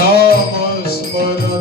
नाम स्मरता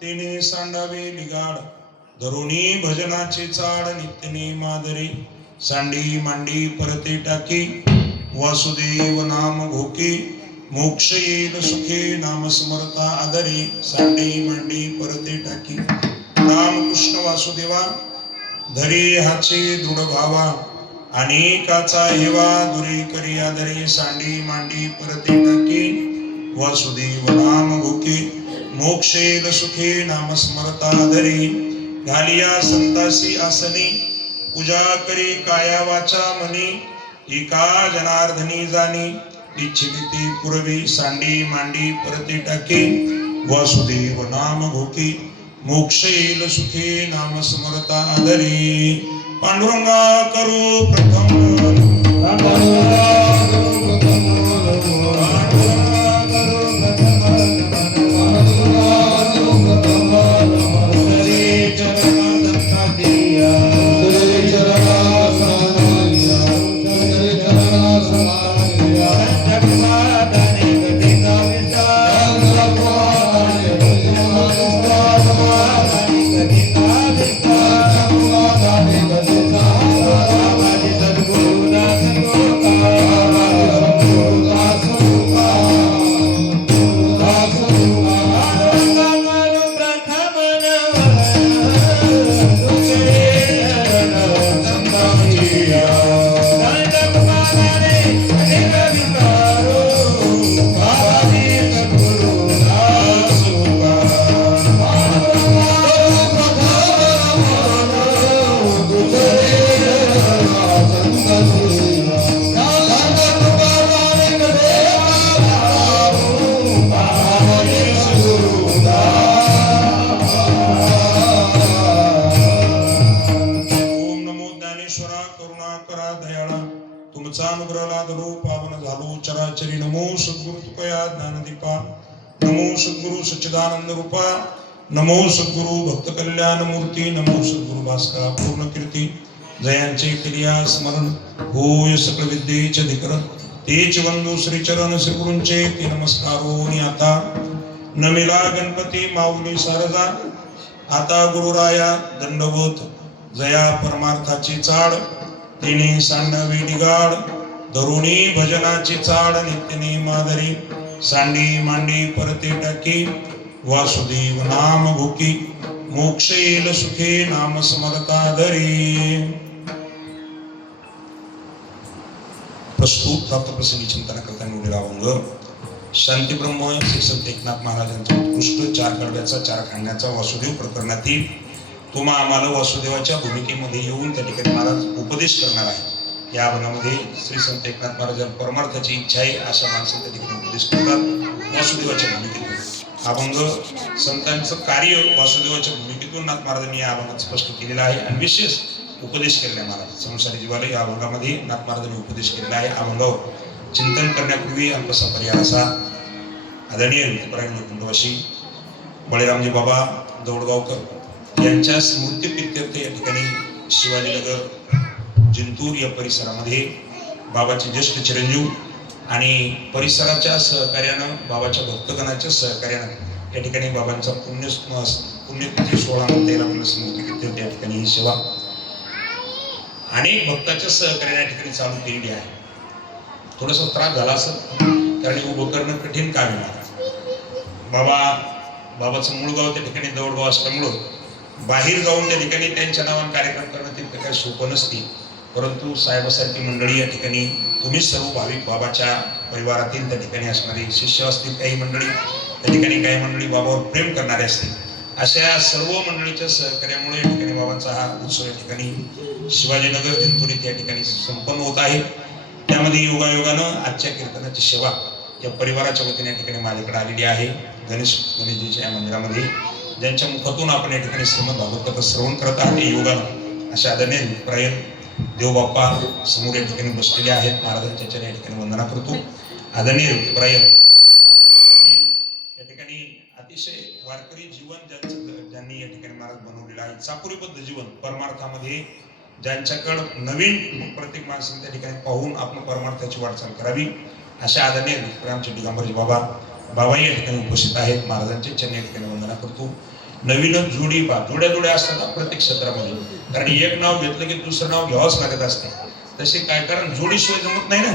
तिने सांडावे लिगाड धरुणी भजनाची चाड नित्यने मादरी सांडी मांडी परते टाकी वासुदेव नाम घोकी मोक्ष येईल सुखे नाम समर्था आदरी सांडी मांडी परते टाकी रामकृष्ण वासुदेवा धरी हाचे दृढ भावा अनेकाचा हेवा दुरी करी आदरी सांडी मांडी परते टाकी वासुदेव नाम घोकी मोक्षेल सुखे नाम स्मरता धरी घालिया संतासी आसनी पूजा करी काया वाचा मनी एका जनार्दनी जाणी इच्छिती पुरवी सांडी मांडी परते टाके वासुदेव नाम घोकी मोक्षेल सुखे नाम स्मरता धरी पांडुरंगा करू प्रथम तुमचा अनुग्रह लादलो पावन झालो चराचरी नमो सद्गुरु तुकया ज्ञानदीपा नमो सद्गुरु सच्चिदानंद रूपा नमो सद्गुरु भक्त कल्याण मूर्ती नमो सद्गुरु भास्करा पूर्ण कीर्ती जयांचे क्रिया स्मरण होय सकळ विद्येचे धिकर तेच वंदू श्री चरण श्री गुरूंचे ते नमस्कारो आता नमिला गणपती माऊली सारजा आता गुरुराया दंडवत जया परमार्थाची चाड तिने सांडावी लिगाड धरुणी भजनाची चाड नित्यने मादरी सांडी मांडी परते टाकी वासुदेव नाम घोकी मोक्ष येईल सुखे नाम समरता धरी प्रस्तुत प्राप्त प्रसंगी चिंतन करता निवडलेला अभंग शांती ब्रह्म श्री संत एकनाथ महाराजांचा उत्कृष्ट चार कडव्याचा चार खांड्याचा वासुदेव प्रकरणातील तुम्हा आम्हाला वासुदेवाच्या भूमिकेमध्ये येऊन त्या ठिकाणी महाराज उपदेश करणार आहे। या अभंगामध्ये श्री संत एकनाथ महाराजांना परमार्थाची इच्छा आहे अशा माणसांना त्या ठिकाणी उपदेश करतात वासुदेवाच्या भूमिकेतून। अभंग संतांचं कार्य वासुदेवाच्या भूमिकेतून नाथ महाराजांनी या अभंगात स्पष्ट केलेला आहे आणि विशेष उपदेश केलेला आहे। महाराज संसारी जीवाला या अभंगामध्ये नाथ महाराजांनी उपदेश केलेला आहे। अभंगावर चिंतन करण्यापूर्वी अल्पसा पर्याय असा आदरणीय कुंडवासी बळीरामजी बाबा दौडगावकर यांच्या स्मृती प्रित्यर्थ या ठिकाणी शिवाजीनगर जिंतूर या परिसरामध्ये बाबाचे ज्येष्ठ चिरंजीव आणि परिसराच्या सहकार्यानं बाबाच्या भक्तगणाच्या सहकार्यानं या ठिकाणी बाबांचा पुण्यतिथी सोहळा म्हणता येईल स्मृती प्रित्यर्थ या ठिकाणी ही सेवा अनेक भक्ताच्या सहकार्याने या ठिकाणी चालू केलेली आहे। थोडासा त्रास झाला असं कारण उभं करणं कठीण काम आहे। बाबाचं मूळ गाव त्या ठिकाणी दौडगाव असल्यामुळं बाहेर जाऊन त्या ठिकाणी त्यांच्या नावाने कार्यक्रम करणं तितकं काही सोपं नसते, परंतु साहेबासारखी मंडळी या ठिकाणी तुम्ही सर्व भाविक बाबाच्या परिवारातील त्या ठिकाणी असणारी शिष्य असतील काही मंडळी त्या ठिकाणी काही मंडळी बाबावर प्रेम करणारे असते. अशा सर्व मंडळीच्या सहकार्यामुळे या ठिकाणी बाबांचा हा उत्सव या ठिकाणी शिवाजीनगर जिंतूर या ठिकाणी संपन्न होत आहे. त्यामध्ये योगायोगानं आजच्या कीर्तनाची सेवा या परिवाराच्या वतीने या ठिकाणी माझ्याकडे आलेली आहे. गणेशजीच्या या मंदिरामध्ये ज्यांच्या मुखातून आपण या ठिकाणी श्रीमद भागवत कथा श्रवण करत आहात योगानं अशा आदरणीय अभिप्राय देवबाप्पा समोर या ठिकाणी बसलेले आहेत. महाराजांच्या चरणी या ठिकाणी वंदना करतो. आदरणीय अभिप्राय आपल्या भागातील या ठिकाणी अतिशय वारकरी जीवन ज्यांनी या ठिकाणी महाराज बनवलेलं आहे. चापुरीबद्ध जीवन परमार्थामध्ये ज्यांच्याकडं नवीन प्रत्येक माणसाने त्या ठिकाणी पाहून आपण परमार्थाची वाटचाल करावी अशा आदरणीय आमचे दिगंबरजी बाबा या ठिकाणी उपस्थित आहेत. महाराजांच्या चरणी या ठिकाणी वंदना करतो. नवीनच जोड्या असतात प्रत्येक क्षेत्रामध्ये. कारण एक नाव घेतलं की दुसरं नाव घ्यावंच लागत असते. तसे काय कारण जोडीशिवाय जमत नाही ना.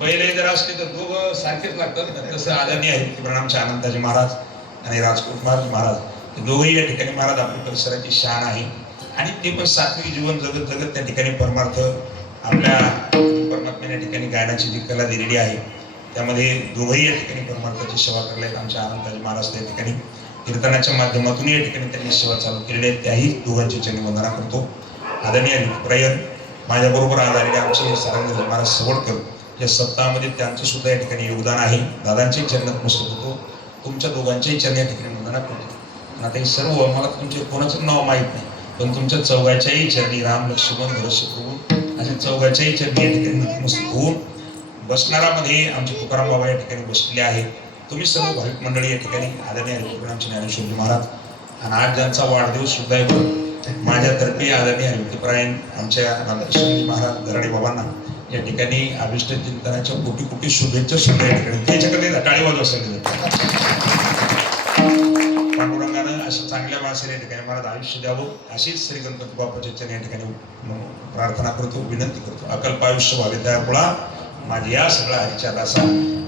पहिले जर असले तर दोघं सारखेच लागतात. तसं आदरणीय आहे आमचे आनंदाजी महाराज आणि राजकुमार महाराज दोघंही या ठिकाणी महाराज आपल्या परिसराची शान आहे. आणि ते पण सात्विक जीवन जगत त्या ठिकाणी परमार्थ आपल्या परमात्म्याने या ठिकाणी गायनाची जी कला दिलेली आहे त्यामध्ये दोघंही या ठिकाणी परमार्थाची सेवा करले आहेत. आमच्या आनंदाजी महाराज त्या ठिकाणी कीर्तनाच्या माध्यमातून या ठिकाणी त्यांनी सेवा चालू केलेली आहे. त्याही दोघांची चरणी वंदना करतो. आदरणीय अभिप्राय माझ्याबरोबर आज आलेले आमचे सारंगजी महाराज सवडकर या सप्ताहामध्ये त्यांचं सुद्धा या ठिकाणी योगदान आहे. दादांच्याही चरणात मस्तक होतो. तुमच्या दोघांच्याही चरणी या ठिकाणी वंदना करतो. आता हे सर्व मला तुमचे कोणाचं नाव माहीत नाही पण तुमच्या चौघाच्याही चरणी राम लक्ष्मण भरत होऊन असे चौघाच्याही चरणी या ठिकाणी नतमस्तक होऊन बसणारामध्ये आमचे तुकाराम बाबा या ठिकाणी बसलेले आहेत. तुम्ही सर्व भाविक मंडळी या ठिकाणी आदरणीय आमचे ज्ञानेश्वरजी महाराज आणि आज ज्यांचा वाढदिवस सुद्धा आहे माझ्यातर्फे आदरणीय हरिपरायण आमच्या रामकृष्णजी महाराज दराडे बाबांना या ठिकाणी अभिष्ट चिंतनाच्या कोटी कोटी शुभेच्छा सुद्धा या ठिकाणी त्याच्याकडे टाळी वाजवा असेल. पांडुरंगानं अशा चांगल्या माणसाने या ठिकाणी महाराज आयुष्य द्यावं अशीच श्री गणपती बाप्पाच्या चरणी या ठिकाणी प्रार्थना करतो विनंती करतो. अकल्प आयुष्य व्हावे त्या कुळा माझे या सगळ्या हरीच्या दासा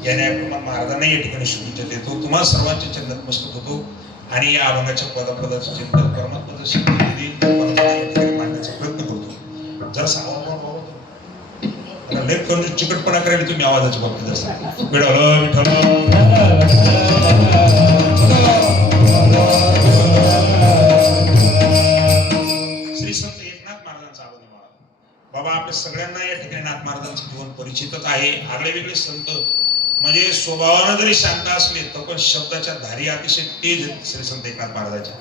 या न्यायप्रमाण महाराजांना या ठिकाणी शुभेच्छा देतो. तुम्हाला सर्वांच्या चंदन मस्तक होतो आणि या अभंगाच्या पदापदाचं चिंतन परमात्माचं शिकवणी या ठिकाणी मांडण्याचा प्रयत्न करतो. जर लेप करून चिकटपणा करायला तुम्ही आवाजाच्या बाबतीत असता विठ्ठल विठ्ठल श्री संत एकनाथ महाराजांचा आवाज बाबा आपल्या सगळ्यांना या ठिकाणी नाथ महाराजांचं जीवन परिचितच आहे. आगळे वेगळे संत म्हणजे स्वभावानं जरी शांत असले तर पण शब्दाच्या धारी अतिशय तेज श्री संत एकनाथ महाराजांच्या.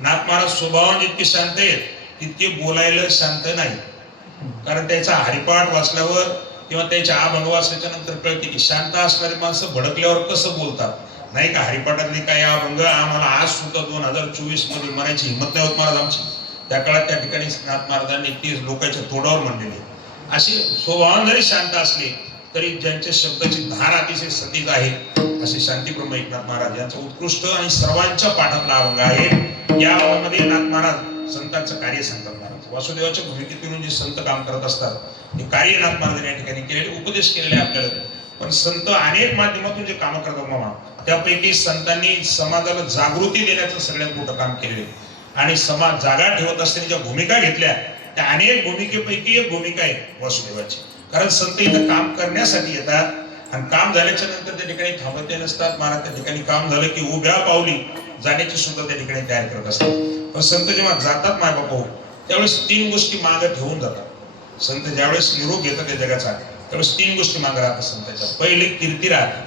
नाथ महाराज स्वभावाने जितके शांत आहेत तितके बोलायला शांत नाही. कारण त्याचा हरिपाठ वाचल्यावर किंवा त्याच्या अभंग वाचल्याच्या नंतर कळते की शांत असणारी माणसं भडकल्यावर कसं बोलतात नाही का. हरिपाठातले काही अभंग आम्हाला आज सुद्धा 2024 मध्ये म्हणायची हिंमत नाही होत महाराज आमची. त्या काळात त्या ठिकाणी नाथ महाराजांनी ती लोकांच्या तोंडावर म्हणलेली. असे स्वभावान जरी शांत असले तरी ज्यांच्या शब्दाची धार अतिशय सतीच आहे असे शांतीब्रह्म एकनाथ महाराज यांचा उत्कृष्ट आणि सर्वांच्या पाठातला अभंग आहे. या अभंगामध्ये नाथ महाराज संतांचं कार्य सांगतात. महाराज वासुदेवाच्या भूमिकेतून जे संत काम करत असतात ते कार्य नाथ महाराजांनी या ठिकाणी केलेले उपदेश केलेले आपल्याला. पण संत अनेक माध्यमातून जे काम करतात मामा त्यापैकी संतांनी समाजाला जागृती देण्याचं सगळ्यात मोठं काम केले आणि समाज जागा ठेवत असताना ज्या भूमिका घेतल्या त्या अनेक भूमिकेपैकी एक भूमिका आहे वासुदेवाची. कारण संत इथं काम करण्यासाठी येतात आणि काम झाल्याच्या नंतर त्या ठिकाणी थांबत नसतात. महाराज त्या ठिकाणी काम झालं की उभ्या पावली जाण्याची सुद्धा त्या ठिकाणी तयार करत असतात. पण संत जेव्हा जातात माय बापू त्यावेळेस 3 गोष्टी मागे ठेवून जातात. संत ज्यावेळेस निरोप घेतात या जगाचा त्यावेळेस 3 गोष्टी मागे राहतात संतांच्या. पहिले कीर्ती राहते,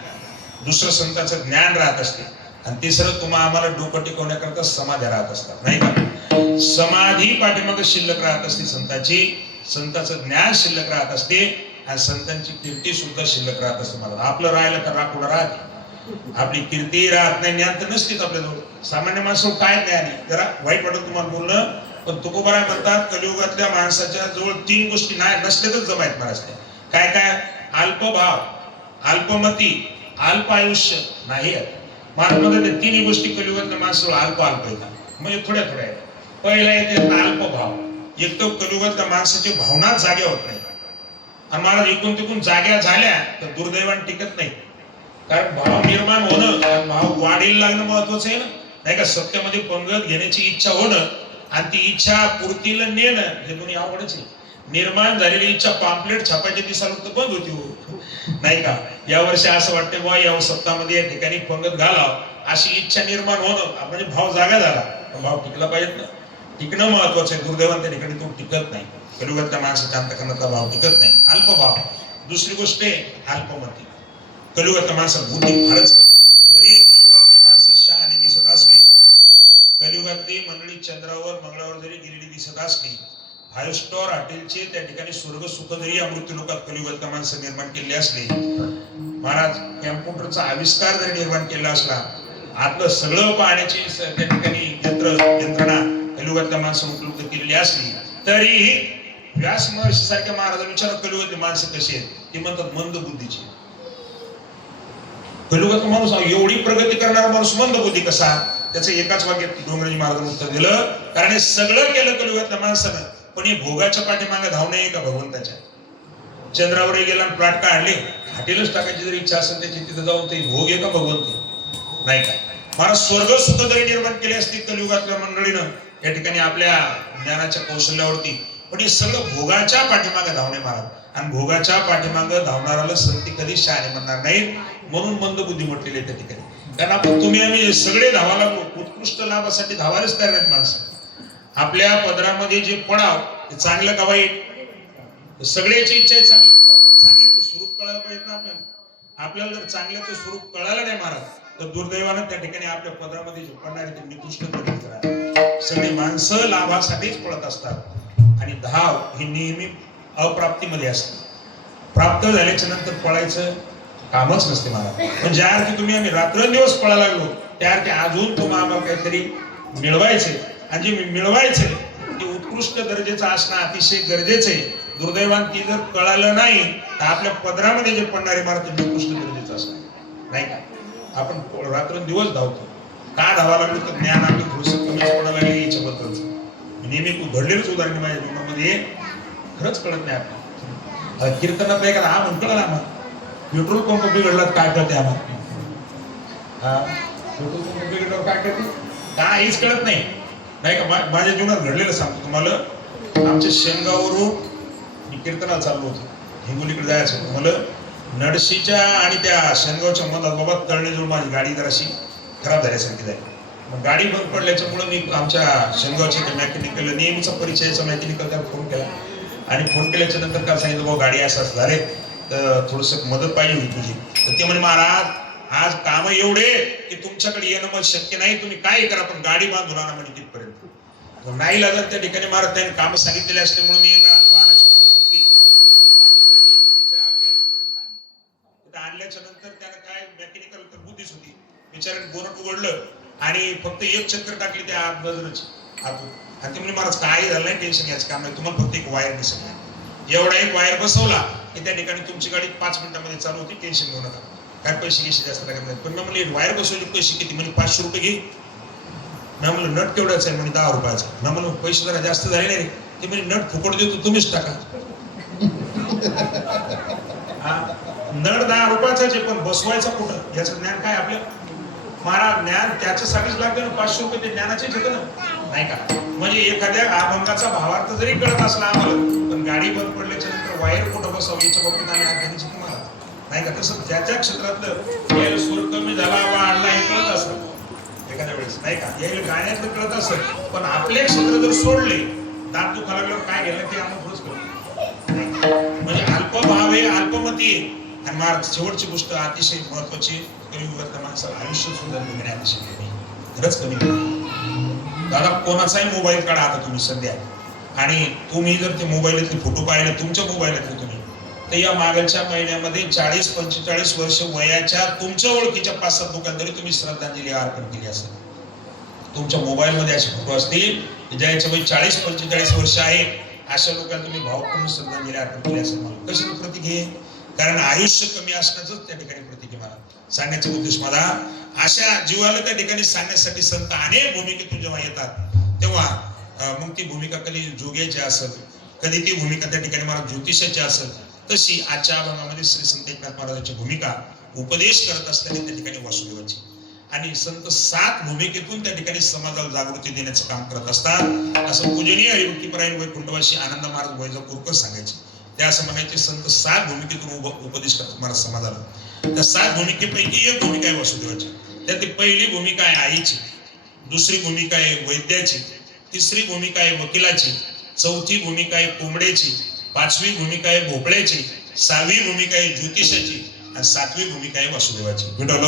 दुसरं संतांचं ज्ञान राहत असते आणि तिसरं तुम्हाला आम्हाला डोकं टिकवण्याकरता समाधी राहत असतात नाही का. समाधी पाठीमागे शिल्लक राहत असते संतांची, संतांचं ज्ञान शिल्लक राहत असते आणि संतांची कीर्ती सुद्धा शिल्लक राहत असते. मला आपलं राहिलं तर राखोडं राहते, आपली कीर्ती राहत नाही. ज्ञान तर नसतेच आपल्याजवळ. सामान्य माणसं काय ज्ञान आहे जरा वाईट वाटत तुम्हाला बोलणं पण तुकोबाराय म्हणतात कलियुगातल्या माणसाच्या जवळ 3 गोष्टी नाही नसल्यातच जमायत महाराज. काय काय अल्पभाव, अल्पमती, अल्प आयुष्य नाही. महाराज 3 गोष्टी कलियुगातल्या माणसाजवळ अल्प येतात म्हणजे थोड्या आहेत. पहिला येते अल्पभाव. एक तर कलियुगातल्या माणसाची भावना जाग्या होत नाही आणि महाराज एकूण तिकून जाग्या झाल्या तर दुर्दैवाने टिकत नाही. कारण भाव निर्माण होणं भाव वाढीला लागणं महत्वाचं आहे ना नाही का. सत्यामध्ये पंगत घेण्याची इच्छा होणं आणि ती इच्छा पूर्तीला नेणं हे दोन्ही आवडच आहे. निर्माण झालेली इच्छा पॅम्पलेट छापायची दिसायला तर बंद होती हो नाही का. या वर्षी असं वाटतं बा या सप्ताहामध्ये या ठिकाणी पंगत घालावं अशी इच्छा निर्माण होणं म्हणजे भाव जागा झाला. भाव टिकला पाहिजेत ना. टिकणं महत्वाचं आहे. दुर्दैवाने त्या ठिकाणी तो टिकत नाही. कलियुगातल्या माणसाच्या अंतःकरणातला भाव टिकत नाही. अल्पभाव. दुसरी गोष्ट आहे अल्पमती. कलियुगातल्या माणसाला बुद्धी फारच कमी. जरी कलियुगातली माणसं शहाणे दिसत असले, कलियुगातली मंडळी चंद्रावर मंगळावर जरी गेलेली दिसत असली, 5 स्टार हॉटेलचे त्या ठिकाणी स्वर्ग सुख जरी या मृत्यू लोकात कलियुगातल्या माणसं निर्माण केले असले, महाराज कॅम्प्युटरचा आविष्कार जरी निर्माण केला असला, आपलं सगळं पाहण्याची त्या ठिकाणी यंत्रणा कलियुगातल्या माणसं उपलब्ध केलेली असली, तरीही व्यास महर्षी सारख्या महाराज विचार कलियुगातली माणसं कशी आहेत? ते म्हणतात मंद बुद्धीची. कलियुगातला माणूस एवढी प्रगती करणारा माणूस मंद बुद्धी कसा? त्याचं एकाच वाक्यात डोंगराजी महाराजांनी उत्तर दिलं, कारण हे सगळं केलं कलियुगातल्या माणसानं, पण हे भोगाच्या पाठीमागे धावणे आहे का भगवंताच्या? चंद्रावरही गेला प्लॉट काढले, हॉटेलच टाकायची जर इच्छा असेल त्याची, तिथे जाऊन ते भोग आहे का भगवंत? नाही का? मला स्वर्ग सुद्धा जरी निर्माण केले असतील कलियुगातल्या मंडळीनं या ठिकाणी आपल्या ज्ञानाच्या कौशल्यावरती, पण हे सगळं भोगाच्या पाठीमागे धावणे महाराज. आणि भोगाच्या पाठीमागे धावणाऱ्याला संती कधी शहाणे म्हणणार नाहीत. म्हणून मंद बुद्धी म्हटलेली आहे त्या ठिकाणी. कारण आपण तुम्ही आम्ही सगळे धावा लागलो, उत्कृष्ट लाभासाठी धावायलाच तयार नाहीत माणसं. आपल्या पदरामध्ये जे पडाव ते चांगलं का वाईट? सगळ्याची इच्छा आहे चांगलं पडाव, पण चांगल्याचं स्वरूप कळायला पाहिजे ना आपल्याला. आपल्याला जर चांगल्याचं स्वरूप कळालं नाही महाराज, तर दुर्दैवानं त्या ठिकाणी आपल्या पदरामध्ये जे पडणारे ते निकृष्ट करा. सगळे माणसं लाभासाठीच पळत असतात आणि धाव ही नेहमी अप्राप्तीमध्ये असते. प्राप्त झाल्याच्या नंतर पळायचं कामच नसते महाराज. पण ज्या अर्थी तुम्ही आम्ही रात्रंदिवस पळायला लागलो, त्या अर्थी अजून तुम्हाला आम्हाला काहीतरी मिळवायचे, आणि जे मिळवायचे ते उत्कृष्ट दर्जाचं असणं अतिशय गरजेचं आहे. दुर्दैवान ती जर कळालं नाही तर आपल्या पदरामध्ये जे पडणारे महाराज ते निकृष्ट दर्जाचं असणार नाही का? आपण रात्रंदिवस धावतो. का धावा लागलो? तर ज्ञान आपलं थोडंसं कमीच पडायला लागले याच्याबद्दलच. नेहमी घडलेलंच उदाहरण माझ्या जीवनामध्ये खरंच कळत नाही आपल्याला. कीर्तनात एखादा हा म्हणतो ना आम्हाला, पेट्रोल पंप बिघडलात काय कळते आम्हाला? पेट्रोल पंप बिघडल्यावर काय कळते? काहीच कळत नाही नाही का? माझ्या जीवनात घडलेलं सांगतो तुम्हाला. आमच्या शेंगावरून मी कीर्तनाला चाललो होतो, हिंगोलीकडे जायचं होतं मला. नडशीच्या आणि त्या शेंगावच्या मधात बाबा तळणीजवळ माझी गाडी जराशी खराब झाल्यासारखी झाली. मग गाडी बंद पडल्याच्यामुळे मी आमच्या शेंगावच्या मेकॅनिकल नेहमीचा परिचयाचा मेकॅनिकल त्याला फोन केला, आणि फोन केल्याच्या नंतर काय सांगितलं, बाबा गाडी असं झाले तर थोडस मदत पाहिजे होती तुझी. तर ते म्हणे, महाराज आज काम एवढे की तुमच्याकडे येणं मग शक्य नाही, तुम्ही काय करा पण गाडी बांधून आणा म्हणे तिथपर्यंत. नाही लागत त्या ठिकाणी महाराज त्यांनी काम सांगितलेले असल्यामुळे मी एका वाहनाची मदत घेतली, माझी गाडी त्याच्या गॅरेज पर्यंत आणली. तिथे आणल्याच्या नंतर त्यानं काय मेकॅनिकल तर बुद्धीच होती, बिचाराने बोनट उघडलं आणि फक्त एक चक्कर टाकली त्या आत बाजूची आतून, आणि ते म्हणजे महाराज काही झालं नाही, टेन्शन घ्यायचं काम नाही, तुम्हाला फक्त एक वायर दिसत नाही. एवढा एक वायर बसवला की त्या ठिकाणी तुमची गाडी 5 मिनिटांमध्ये चालू होती, टेन्शन घेऊ नका. काय पैसे गिसे जास्त लागत नाही. पण मी म्हणले वायर बसवली पैसे किती? म्हणजे 500 रुपये घे. मी म्हणलं नट केवढ्याच आहे? म्हणजे 10 रुपयाचा. मी म्हणलं पैसे जरा जास्त झाले नाही रे. ते म्हणजे नट फुकट देतो तुम्हीच टाका. नट 10 रुपयाचाच आहे, पण बसवायचा कुठं याचं ज्ञान काय आपलं? महाराज ज्ञान त्याच्यासाठीच लागतं ना. 500 रुपये ते ज्ञानाचेच होतं ना, नाही का? म्हणजे एखाद्या अभंगाचा भावार्थ जरी कळत असला आम्हाला, पण गाडी बंद पडल्याच्या नंतर वायर कुठं बसावं याच्या बाबतीत आम्ही अज्ञानीच तुम्हाला नाही का? तसं त्याच्या क्षेत्रातलं यायला सूर कमी झाला वाढला हे कळत असत एखाद्या वेळेस नाही का? यायला गाण्यातलं कळत असत, पण आपले क्षेत्र जर सोडले, दात दुखा लागल्यावर काय गेलं ते आम्हाला थोडंच कळत. म्हणजे अल्पभाव आहे, अल्पमती आहे. आणि महाराज शेवटची गोष्ट अतिशय महत्वाची, कलियुगातल्या माणसाला आयुष्य सुद्धा निघणे अतिशय कमी, खरंच कमी. दादा कोणाचाही मोबाईल काढा आता तुम्ही सध्या, आणि तुम्ही जर ते मोबाईलातले फोटो पाहिले तुमच्या मोबाईलातले तुम्ही, तर या मागच्या महिन्यामध्ये 40-45 वर्ष वयाच्या तुमच्या ओळखीच्या 5-7 लोकांना तरी तुम्ही श्रद्धांजली अर्पण केली असेल. तुमच्या मोबाईलमध्ये असे फोटो असतील ज्याच्या वय 40-45 वर्ष आहे, अशा लोकांना तुम्ही भावपूर्ण श्रद्धांजली अर्पण केली असेल. मला कशाचं प्रतीक आहे? कारण आयुष्य कमी असण्याचं त्या ठिकाणी प्रतीक आहे. मला सांगण्याचा उद्देश माझा अशा जीवाला त्या ठिकाणी सांगण्यासाठी संत अनेक भूमिकेतून जेव्हा येतात, तेव्हा मग ती भूमिका कधी जोग्याची असेल, कधी ती भूमिका त्या ठिकाणी मला ज्योतिषाची असेल, तशी आजच्या अभंगामध्ये श्री संत एकनाथ महाराजांची भूमिका उपदेश करत असताना त्या ठिकाणी वासुदेवाची, आणि संत 7 भूमिकेतून त्या ठिकाणी समाजाला जागृती देण्याचं काम करत असतात. असं पूजनीय हरिभक्तीपरायण वैकुंठवासी आनंद महाराज वैजापूरकर सांगायचे. त्या असं म्हणायचे संत 7 भूमिकेतून उपदेश करतात महाराज समाजाला. त्या 7 भूमिकेपैकी एक भूमिका आहे वासुदेवाची. त्यातली पहिली भूमिका आहे आईची, दुसरी भूमिका आहे वैद्याची, तिसरी भूमिका आहे वकिलाची, चौथी भूमिका आहे कोंबड्याची, पाचवी भूमिका आहे भोपळ्याची, सहावी भूमिका आहे ज्योतिषाची आणि सातवी भूमिका आहे वासुदेवाची. विठ्ठल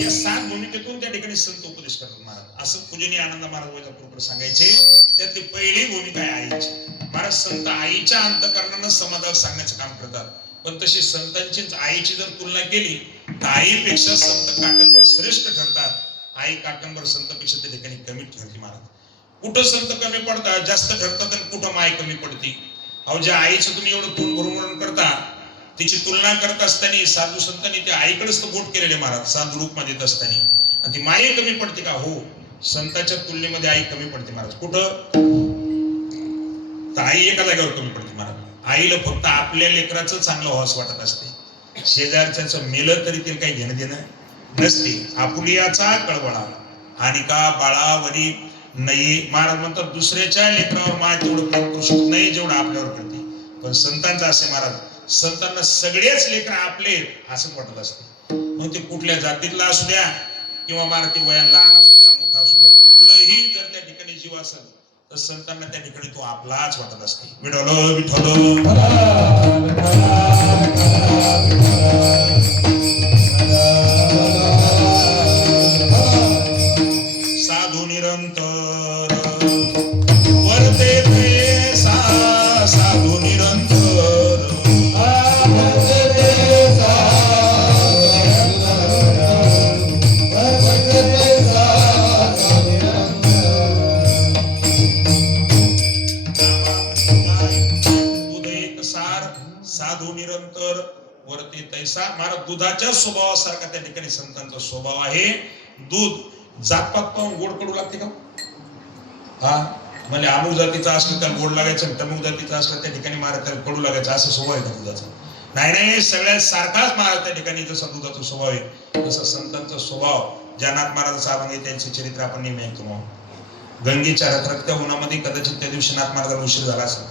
या सात भूमिकेतून त्या ठिकाणी संत उपदेश करतात महाराज. असं पूजनीय आनंद महाराज वैजापूरकर सांगायचे. त्यातली पहिली भूमिका आहे आईची. महाराज संत आईच्या अंतःकरणानं समाजाला सांगण्याचं काम करतात. पण तशी संतांची आईची जर तुलना केली तर आईपेक्षा संत काकणभर श्रेष्ठ ठरतात. आई काकणभर संतपेक्षा त्या ठिकाणी कमी ठरते महाराज. कुठं संत कमी पडतात, जास्त ठरतात आणि कुठं माय कमी पडते. अहो ज्या आईचं तुम्ही एवढं तोंड भरून करता तिची तुलना करत असताना साधू संतांनी त्या आईकडेच तर बोट केलेले महाराज साधू रूप मध्ये येत असताना. आणि ती माई कमी पडते का? हो, संतांच्या तुलनेमध्ये आई कमी पडते महाराज. कुठं? तर आई एका जागेवर कमी पडते महाराज. आईला फक्त आपल्या लेकराचं चांगलं व्हावंच वाटत असते. शेजारच्याचं मेलं तरी ते काही घेणं देणं नसते. आपुलियाचा कळवळा आणि का बाळावरी नाही. महाराज म्हणतात दुसऱ्याच्या लेकरावर माय तेवढं प्रेम करू शकत नाही जेवढं आपल्यावर करते. पण संतांचं असे महाराज, संतांना सगळेच लेकर आपले असं वाटत असते. मग ते कुठल्या जातीतला असू द्या किंवा मारती वयान लहान असू द्या मोठा असू द्या, कुठलंही जर त्या ठिकाणी जीव असेल तर संतांना त्या ठिकाणी तो आपलाच वाटत असते. विठ्ठल विठ्ठल साधू निरंतर वरते पैसा साधू निरंतर साधू निरंतर वरती तैसा. महाराज दुधाच्या स्वभावासारखा त्या ठिकाणी संतांचा स्वभाव आहे. दूध जातपात पाहून गोड कडू लागते का? हा म्हणजे अमुक जातीचा असलं त्याला गोड लागायचं, तमुक जातीचा असलं त्या ठिकाणी महाराज त्याला कडू लागायचं, असं स्वभाव आहे का दुधाचा? नाही नाही, सगळ्यात सारखाच महाराज त्या ठिकाणी जसा दुधाचा स्वभाव आहे तसा संतांचा स्वभाव. ज्ञानात महाराजाचा अभंग आहे, त्यांचे चरित्र आपण नेहमी ऐकतो. गंगेच्या रखरखत्या उन्हामध्ये कदाचित त्या दिवशी नाथ महाराजांना उशीर झाला असेल.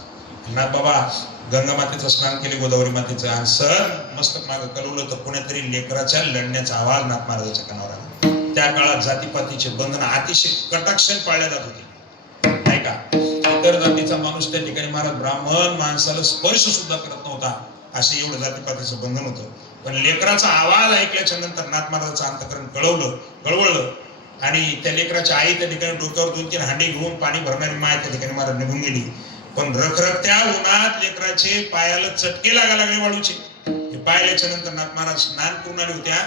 नाथ बाबा गंगा मातेचं स्नान केले, गोदावरी मातेचं, आणि सर मस्तक मागं कलवलं तर कोणीतरी लेकराच्या लढण्याचा आवाज नाथ महाराजाच्या कानावर आला. त्या काळात जातीपातीचे बंधन अतिशय कटाक्षाने पाळल्या जात होते, नाही का? इतर जातीचा माणूस त्या ठिकाणी महाराज ब्राह्मण माणसाला स्पर्श सुद्धा करत नव्हता, असे एवढं जातीपातीचं बंधन होतं. पण लेकराचा आवाज ऐकल्याच्या नंतर नाथ महाराजाचं अंतःकरण कळवळलं आणि त्या लेकराच्या आई त्या ठिकाणी डोक्यावर 2-3 हांडी घेऊन पाणी भरणारी माय त्या ठिकाणी महाराज निघून गेली. पण रखरखत्या उन्हात लेकराचे पायाला चटके लागले वाळूचे. हे पाहिल्याच्या नंतर नाथ महाराज स्नान करून आले होत्या.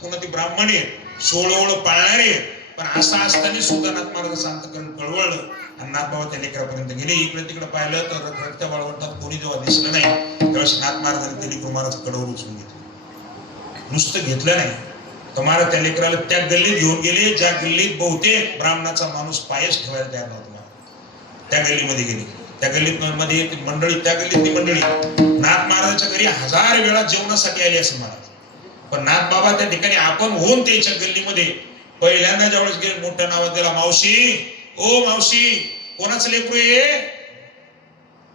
पुन्हा ती ब्राह्मणे सोळवळ पाळणारे, पण असं असताना सुद्धा नाथ महाराजाचं अंतःकरण कळवळलं आणि नाथ बाबा त्या लेकरापर्यंत गेले. इकडे तिकडे पाहिलं तर रखरखत्या वाळवंटात कोणी जेव्हा दिसलं नाही त्यावेळेस नाथ महाराजांनी त्या लेकरू महाराज कडवर उचलून घेतलं. नुसतं घेतलं नाही तर महाराज त्या लेकराला त्या गल्लीत घेऊन गेले ज्या गल्लीत बहुतेक ब्राह्मणाचा माणूस पायच ठेवायला तयार नव्हता. त्या गल्लीमध्ये गेली. त्या गल्लीत मध्ये मंडळी, त्या गल्लीत ती मंडळी नाथ महाराजांच्या घरी 1000 वेळा जेवणासाठी आली असं महाराज. पण नाथ बाबा त्या ठिकाणी आपण होऊन त्याच्या गल्लीमध्ये पहिल्यांदा ज्यावेळेस गेले मोठ्या नावात दिला, मावशी ओ मावशी कोणाचं लेकरू आहे?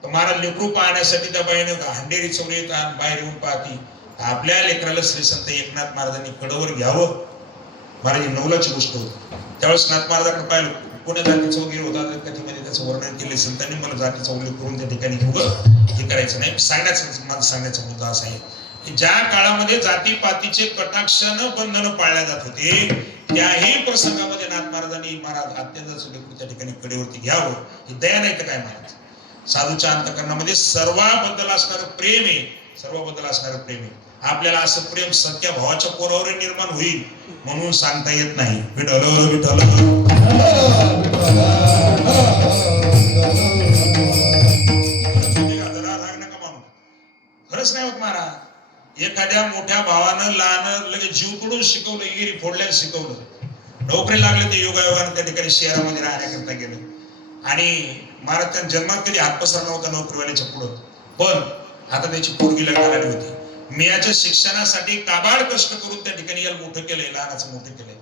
तर महाराज लेकरू पाहण्यासाठी त्या बाईनं हंडेरी चौरीत बाहेर येऊन पाहती. आपल्या लेकराला श्री संत एकनाथ महाराजांनी कडवर घ्यावं. महाराज नवलाची गोष्ट होती. त्यावेळेस नाथ महाराजांकडे पाहिलं, कोण्या जातीचा वगैरे होता कथेमध्ये त्याचं वर्णन केले संतांनी. मला जातीचा उल्लेख करून त्या ठिकाणी हे करायचं नाही. माझा सांगण्याचा मुद्दा असा आहे की ज्या काळामध्ये जातीपातीचे कटाक्षानं बंधनं पाळल्या जात होते त्याही प्रसंगामध्ये नाथ महाराजांनी महाराज अत्यंत त्या ठिकाणी कडेवरती घ्यावं. ही दया नाही तर काय महाराज? साधूच्या अंतःकरणामध्ये सर्वाबद्दल असणारं प्रेम आहे, सर्वाबद्दल असणारं प्रेम आहे. आपल्याला असं प्रेम सख्या भावाच्या पोरावर निर्माण होईल म्हणून सांगता येत नाही. विठ्ठल विठ्ठल खरंच नाही होत महाराज. एखाद्या मोठ्या भावानं लहान लगेच जीव तोडून शिकवलं, इगिरी फोडल्यानं शिकवलं, नोकरी लागले ते योगायोगाने त्या ठिकाणी शहरामध्ये राहण्याकरता गेले आणि महाराज त्यांच्या जन्मात कधी हात पसरला नव्हता नोकरीवाल्याच्या पुढं. पण आता त्याची पोरगी लग्नाला आली होती. मियाच्या शिक्षणासाठी काबाड कष्ट करून त्या ठिकाणी याला मोठं केलंय, लहानाचं मोठं केलंय.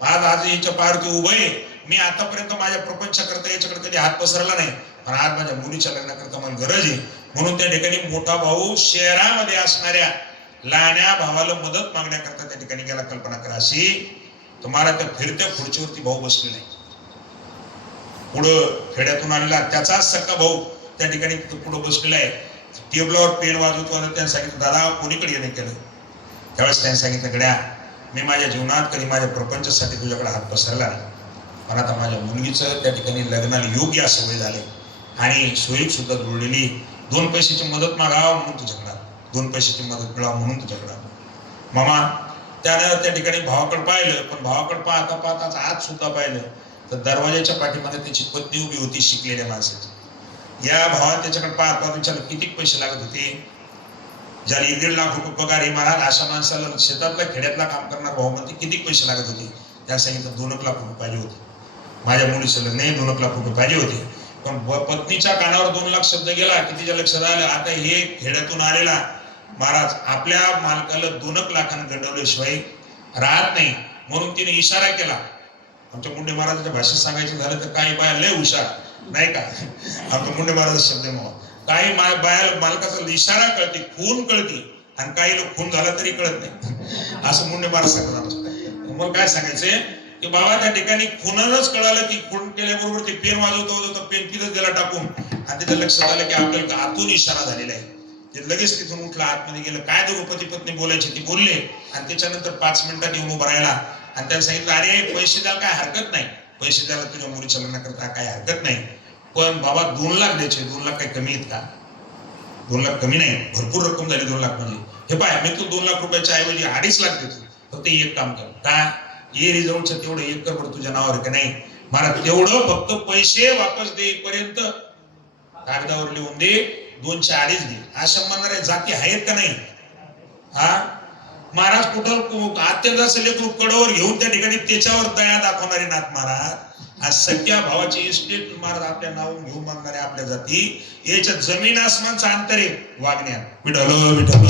आज याच्या पारती उभं आहे. मी आतापर्यंत माझ्या प्रपंचाकरता याच्याकडे कधी हात पसरला नाही. पण आज माझ्या मुलीच्या लग्नाकरता मला गरज आहे, म्हणून त्या ठिकाणी मोठा भाऊ शहरामध्ये असणाऱ्या लहान्या भावाला मदत मागण्याकरता त्या ठिकाणी गेला. कल्पना करा अशी. तुम्हाला त्या फिरत्या खुर्चीवरती भाऊ बसलेला आहे, पुढं खेड्यातून आलेला त्याचाच सक्का भाऊ त्या ठिकाणी पुढे बसलेला आहे. टेबलावर पेन वाजवतो. त्यांनी सांगितलं दादा कोणीकडे येणे केलं. त्यावेळेस त्यांनी सांगितलं गड्या मी माझ्या जीवनात कधी माझ्या प्रपंचासाठी तुझ्याकडे हात पसरला नाही, पण आता माझ्या मुलगीचं त्या ठिकाणी लग्नाला योग्य असं वेळ झाले आणि सोयीक सुद्धा जुळलेली. 2 पैशाची मदत मागावं म्हणून तुझ्याकडं, 2 पैशाची मदत मिळावं म्हणून तुझ्याकडं. मामा त्यानं त्या ठिकाणी भावाकडे पाहिलं, पण भावाकडे पाहता पाहताच आत सुद्धा पाहिलं तर दरवाजाच्या पाठीमध्ये त्याची पत्नी उभी होती शिकलेल्या माणसाची. या भावाने त्याच्याकडे पाहत पाहत विचारलं किती पैसे लागत होते. ज्याला 1.5 लाख रुपये पगार आहे महाराज, अशा माणसाला शेतातला खेड्यातला काम करणार भाऊ म्हणते किती पैसे लागत होते. त्याला सांगितलं 2 लाख रुपये पाहिजे होते. माझ्या मुलीचं लग्न नाही, 2 लाख रुपये पाहिजे होते. पण पत्नीच्या कानावर 2 लाख शब्द गेला की तिच्या लक्षात आलं आता हे खेड्यातून आलेला महाराज आपल्या मालकाला 2 लाखांना गंडवल्याशिवाय राहत नाही, म्हणून तिने इशारा केला. आमच्या मुंडे महाराजांच्या भाषेत सांगायचं झालं तर काही बाया लय हुशार नाही का. आमच्या मुंडे महाराज शब्द मग काही बाया मालकाचा इशारा कळते, खून कळते, आणि काही लोक खून झाला तरी कळत नाही असं मुंडे महाराज सांगतात. मग काय सांगायचंय की बाबा त्या ठिकाणी खुनानच कळालं की खून केल्याबरोबर ते पेन वाजवतो पेन तिथं त्याला टाकून, आणि तिथं लक्षात आलं की आपल्याला आतून इशारा झालेला आहे. ते लगेच तिथून उठला, आतमध्ये गेलं. काय दोघं पती पत्नी बोलायचे ती बोलले, आणि त्याच्यानंतर 5 मिनिटात येऊन उभं राहिला. आणि त्याने सांगितलं अरे पैसे द्यायला काय हरकत नाही, पैसे द्यायला तुझ्या मुलीच्या लग्नाकरता काय हरकत नाही, पण बाबा 2 लाख द्यायचे. 2 लाख काही कमी आहेत का? 2 लाख कमी नाही, भरपूर रक्कम झाली 2 लाख म्हणजे. हे पाय मी तू 2 लाख रुपयाच्या ऐवजी 2.5 लाख देतो, फक्त एक काम कर. काय ये रिझल्टचं तेवढं 1 कर तुझ्या नावावर का नाही, मला तेवढं फक्त पैसे वापस देईपर्यंत कागदावर लिहून दे, 2चे 2.5 दे. अशा म्हणणाऱ्या जाती आहेत का नाही? हा महाराज कुठं अत्यंत असं लेकरू कडवर घेऊन त्या ठिकाणी त्याच्यावर दया दाखवणारे नाथ महाराज. आज सख्या भावाची इस्टेट महाराज आपल्या नावून घेऊन मागणारे आपल्या जाती, याच्या जमीन आसमानचा अंतर आहे वागण्यात. विठ्ठल विठ्ठल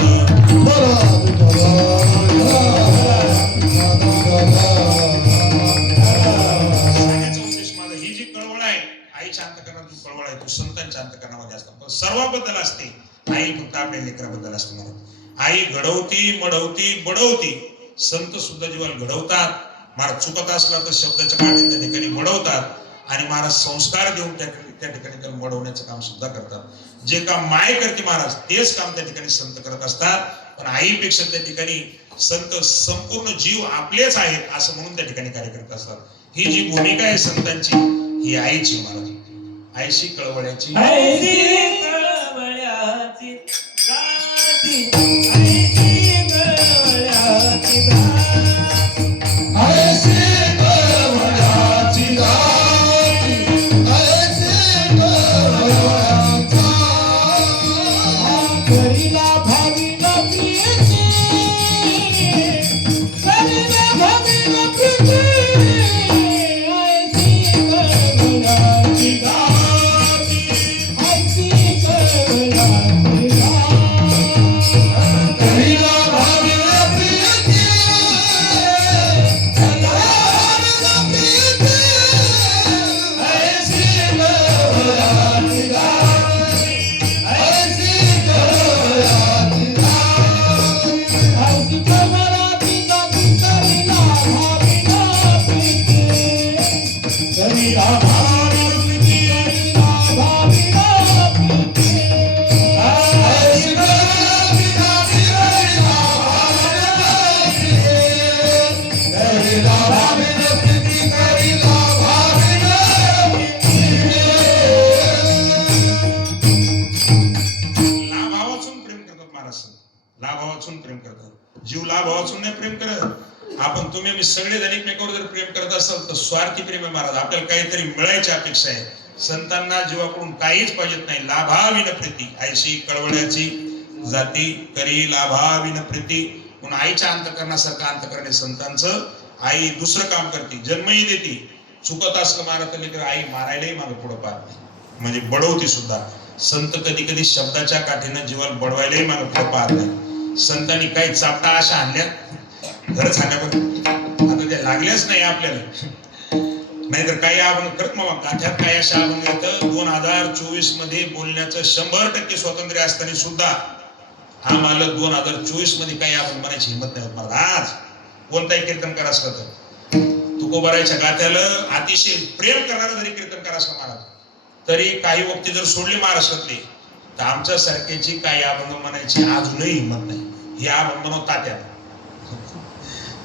सांगायचा उद्देश माझा ही जी कळवळ आहे आईच्या अंतकरणात जी कळवळ आहे तो संतांच्या अंतकरणामध्ये असतो, पण सर्वाबद्दल असते. आई फक्त आपल्या लेकराबद्दल असते महाराज. आई घडवती मडवती बडवती, संत सुद्धा जीवाला घडवतात. महाराज चुकत असला तर शब्दाच्या काठी त्या ठिकाणी बडवतात, आणि महाराज संस्कार देऊन त्या ठिकाणी त्याला बडवण्याचं काम सुद्धा करतात. जे काम माय करते महाराज तेच काम त्या ठिकाणी संत करत असतात. पण आईपेक्षा त्या ठिकाणी संत संपूर्ण जीव आपलेच आहेत असं म्हणून त्या ठिकाणी कार्य करत असतात. ही जी भूमिका आहे संतांची ही आईची महाराज, आईशी कळवळ्याची प्रेम करतात. जीव लाभ वाचून नाही प्रेम करत. आपण तुम्ही मी सगळे जण एकमेकावर जर प्रेम करत असाल तर स्वार्थी प्रेम आहे महाराज. आपल्याला काहीतरी मिळायची अपेक्षा आहे. संतांना जीवाकडून काहीच पाहिजेत नाही. लाभाविन प्रीती आईशी कळवळ्याची जाती करी लाभाविन प्रीती. म्हणून आईच्या अंतकरणासारखं अंतकरणे संतांचं. आई दुसरं काम करते, जन्मही देते. चुकत असलं मारत लेकर आई मारायलाही मागे पुढे पाहत नाही, म्हणजे बडवते सुद्धा. संत कधी कधी शब्दाच्या काठीनं जीवाला बडवायलाही मागे पुढे पाहत नाही. संतांनी काही चापटा अशा आणल्या खरंच सांगा, पण आता त्या लागल्याच नाही आपल्याला. नाहीतर काही अभंग करत मग गाठ्यात काही अशा अभंग येतं 2024 मध्ये बोलण्याचं 100% स्वातंत्र्य असताना सुद्धा आम्हाला 2024 मध्ये काही अभंग म्हणायची हिंमत नाही होत मला. आज कोणताही कीर्तनकार असला तर तुकोबारायच्या गाथ्याला अतिशय प्रेम करणारा जरी कीर्तनकार असला महाराज तरी काही वक्ती जर सोडली महाराष्ट्रातले तर आमच्या सारख्याची काही अभंग म्हणायची अजूनही हिंमत नाही. ही अभंग म्हणून तात्या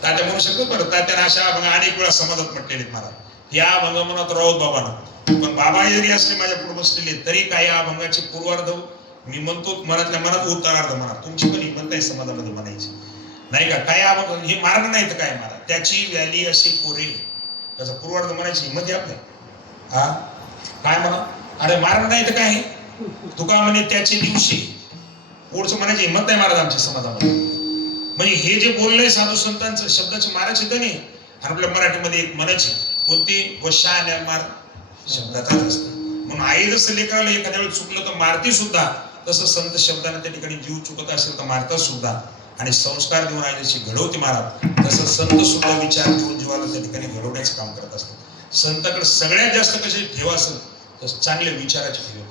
म्हणू शकतो बरं. तात्याने अशा अभंग अनेक वेळा समाजात म्हटलेले महाराज. या अभंग म्हणत राऊत बाबांना पण बाबा जरी असले माझ्या पुढे बसलेले तरी काही अभंगाचे पूर्वार्ध मी म्हणतो मनातल्या मनात उत्तरार्ध म्हणा तुमची पण हिंमत आहे समाजामध्ये म्हणायची नाही का. काय अभंग हे मार्ग नाही तर काय महाराज त्याची व्याली अशी पुरे त्याचा पूर्वार्ध म्हणायची हिंमत आहे आपल्या. हा काय म्हणा अरे मार्ग नाही तर काय तुका म्हणे त्याचे दिवशी पुढचं म्हणायची हिंमत नाही महाराज आमच्या समाजामध्ये. म्हणजे हे जे बोललंय साधू संतांचं शब्दाचे मारायचे तर नाही. आपल्या मराठीमध्ये एक म्हणायची कोणती वशा आणि मार शब्दाचाच असतं. म्हणून आई जसं लेकराला एखाद्या वेळी चुकलं तर मारती सुद्धा तसं संत शब्दाने त्या ठिकाणी जीव चुकत असेल तर मारतात सुद्धा. आणि संस्कार देऊन आई जशी घडवते महाराज तसं संत सुद्धा विचार देऊन जीवाला त्या ठिकाणी घडवण्याचं काम करत असतात. संताकडे सगळ्यात जास्त कसे ठेव असेल तर चांगले विचाराचे ठेव.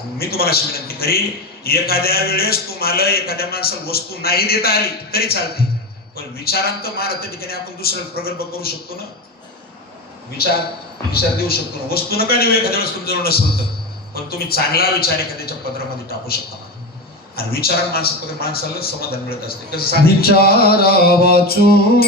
आणि मी तुम्हाला अशी विनंती करीन एखाद्या वेळेस तुम्हाला एखाद्या माणसाला वस्तू नाही देता आली तरी चालते पण विचारांत महाराज त्या ठिकाणी आपण दुसऱ्या प्रकल्प करू शकतो ना. विचार देऊ शकतो ना. वस्तू नका देऊ एखाद्या वेळेस तुमच्याजवळ नसेल तर पण तुम्ही चांगला विचार एखाद्याच्या पदरामध्ये टाकू शकता. आणि विचारात माणसाला समाधान मिळत असते. कसं सांग विचारा वाचून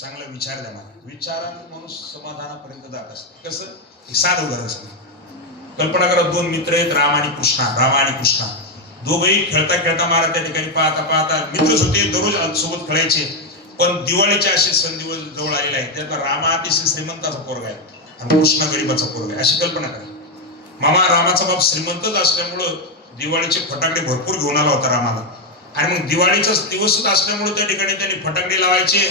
चांगला विचार द्या मला. विचारात माणूस समाधानापर्यंत जात असते. कसं साधं उदाहरण कल्पना करा दोन मित्र आहेत राम आणि कृष्णा. दोघेही खेळता खेळता महाराज त्या ठिकाणी पाहता मित्रच होते दररोज सोबत खेळायचे. पण दिवाळीचे असे सण दिवस जवळ आलेले आहेत त्यातला रामा अतिशय श्रीमंताचा पोरगा आहे आणि कृष्ण गरीबाचा पोरगा आहे. अशी कल्पना करा. मामा रामाचा बाप श्रीमंतच असल्यामुळं दिवाळीचे फटाकडे भरपूर घेऊन आला होता रामाला. आणि मग दिवाळीचा दिवसच असल्यामुळे त्या ठिकाणी त्यांनी फटाकडे लावायचे.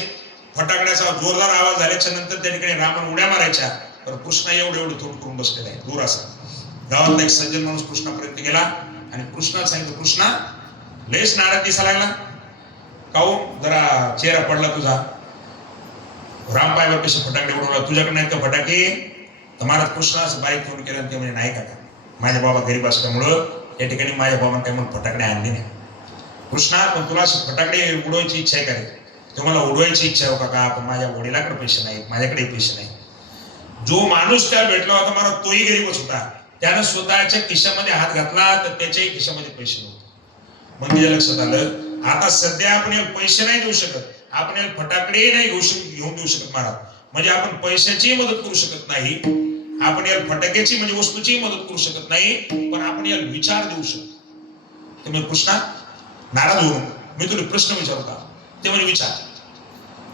फटाकड्याचा जोरदार आवाज झाल्याच्या नंतर त्या ठिकाणी रामन उड्या मारायच्या. तर कृष्णा एवढे थोड करून बसलेला आहे दूर असा. गावातला एक सज्जन माणूस कृष्णापर्यंत गेला आणि कृष्णाला सांगितलं कृष्णा लयच नाराज दिसायला लागला काहून जरा चेहरा पडला तुझा. राम पायवर कसे फटाकडे उडवला तुझ्याकडे नाही का फटाके. तर महाराज कृष्णा असं बाईक घेऊन केलं ते म्हणजे नाही का माझ्या बाबा गरीब असल्यामुळं या ठिकाणी माझ्या बाबांना काही म्हणून फटाकडे आणले नाही. कृष्णा पण तुला फटाकडे उडवायची इच्छा आहे का रे. तुम्हाला उडवायची इच्छा आहे का पण माझ्या वडिलाकडे पैसे नाहीत माझ्याकडे पैसे नाही. जो माणूस त्या भेटला होता मला तोही गरीबच होता. त्यानं स्वतःच्या खिशामध्ये हात घातला तर त्याच्याही खिशामध्ये पैसे नव्हते. मग तिच्या लक्षात आलं आता सध्या आपण याला पैसे नाही देऊ शकत आपण याला फटाकडे नाही घेऊन देऊ शकत महाराज. म्हणजे आपण पैशाची मदत करू शकत नाही आपण याला फटाक्याची म्हणजे वस्तूची मदत करू शकत नाही पण आपण याला विचार देऊ शकतो. तुम्ही कृष्णा नाराज होऊ नको मी तुला प्रश्न विचारू का. ते म्हणजे विचार.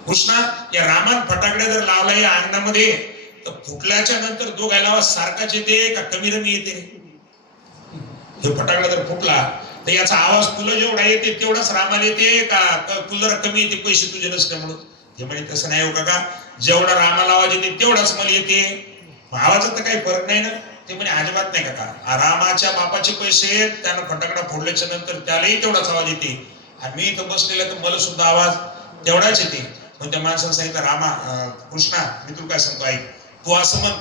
कृष्णा या रामान फटाकडे जर लावला या अंगणामध्ये तर फुटल्याच्या नंतर दोघायला आवाज सारखाच येते का कमी रमी येते. हे फटाकडा जर फुटला तर याचा आवाज तुला जेवढा येते तेवढाच रामाला येते का तुला जरा कमी येते पैसे तुझे नसल्यामुळं. हे म्हणजे तसं नाही हो का जेवढा रामाला आवाज येते तेवढाच मला येते. आवाजात तर काही फरक नाही ना. ते म्हणजे अजिबात नाही का रामाच्या बापाचे पैसे त्यानं फटाकडा फोडल्याच्या नंतर त्यालाही तेवढाच आवाज येते आणि मी इथं बसलेला तर मला सुद्धा आवाज तेवढाच येते. पण त्या माणसाला सांगितलं रामा कृष्णा मी तुला काय सांगतो ऐक तू असं म्हण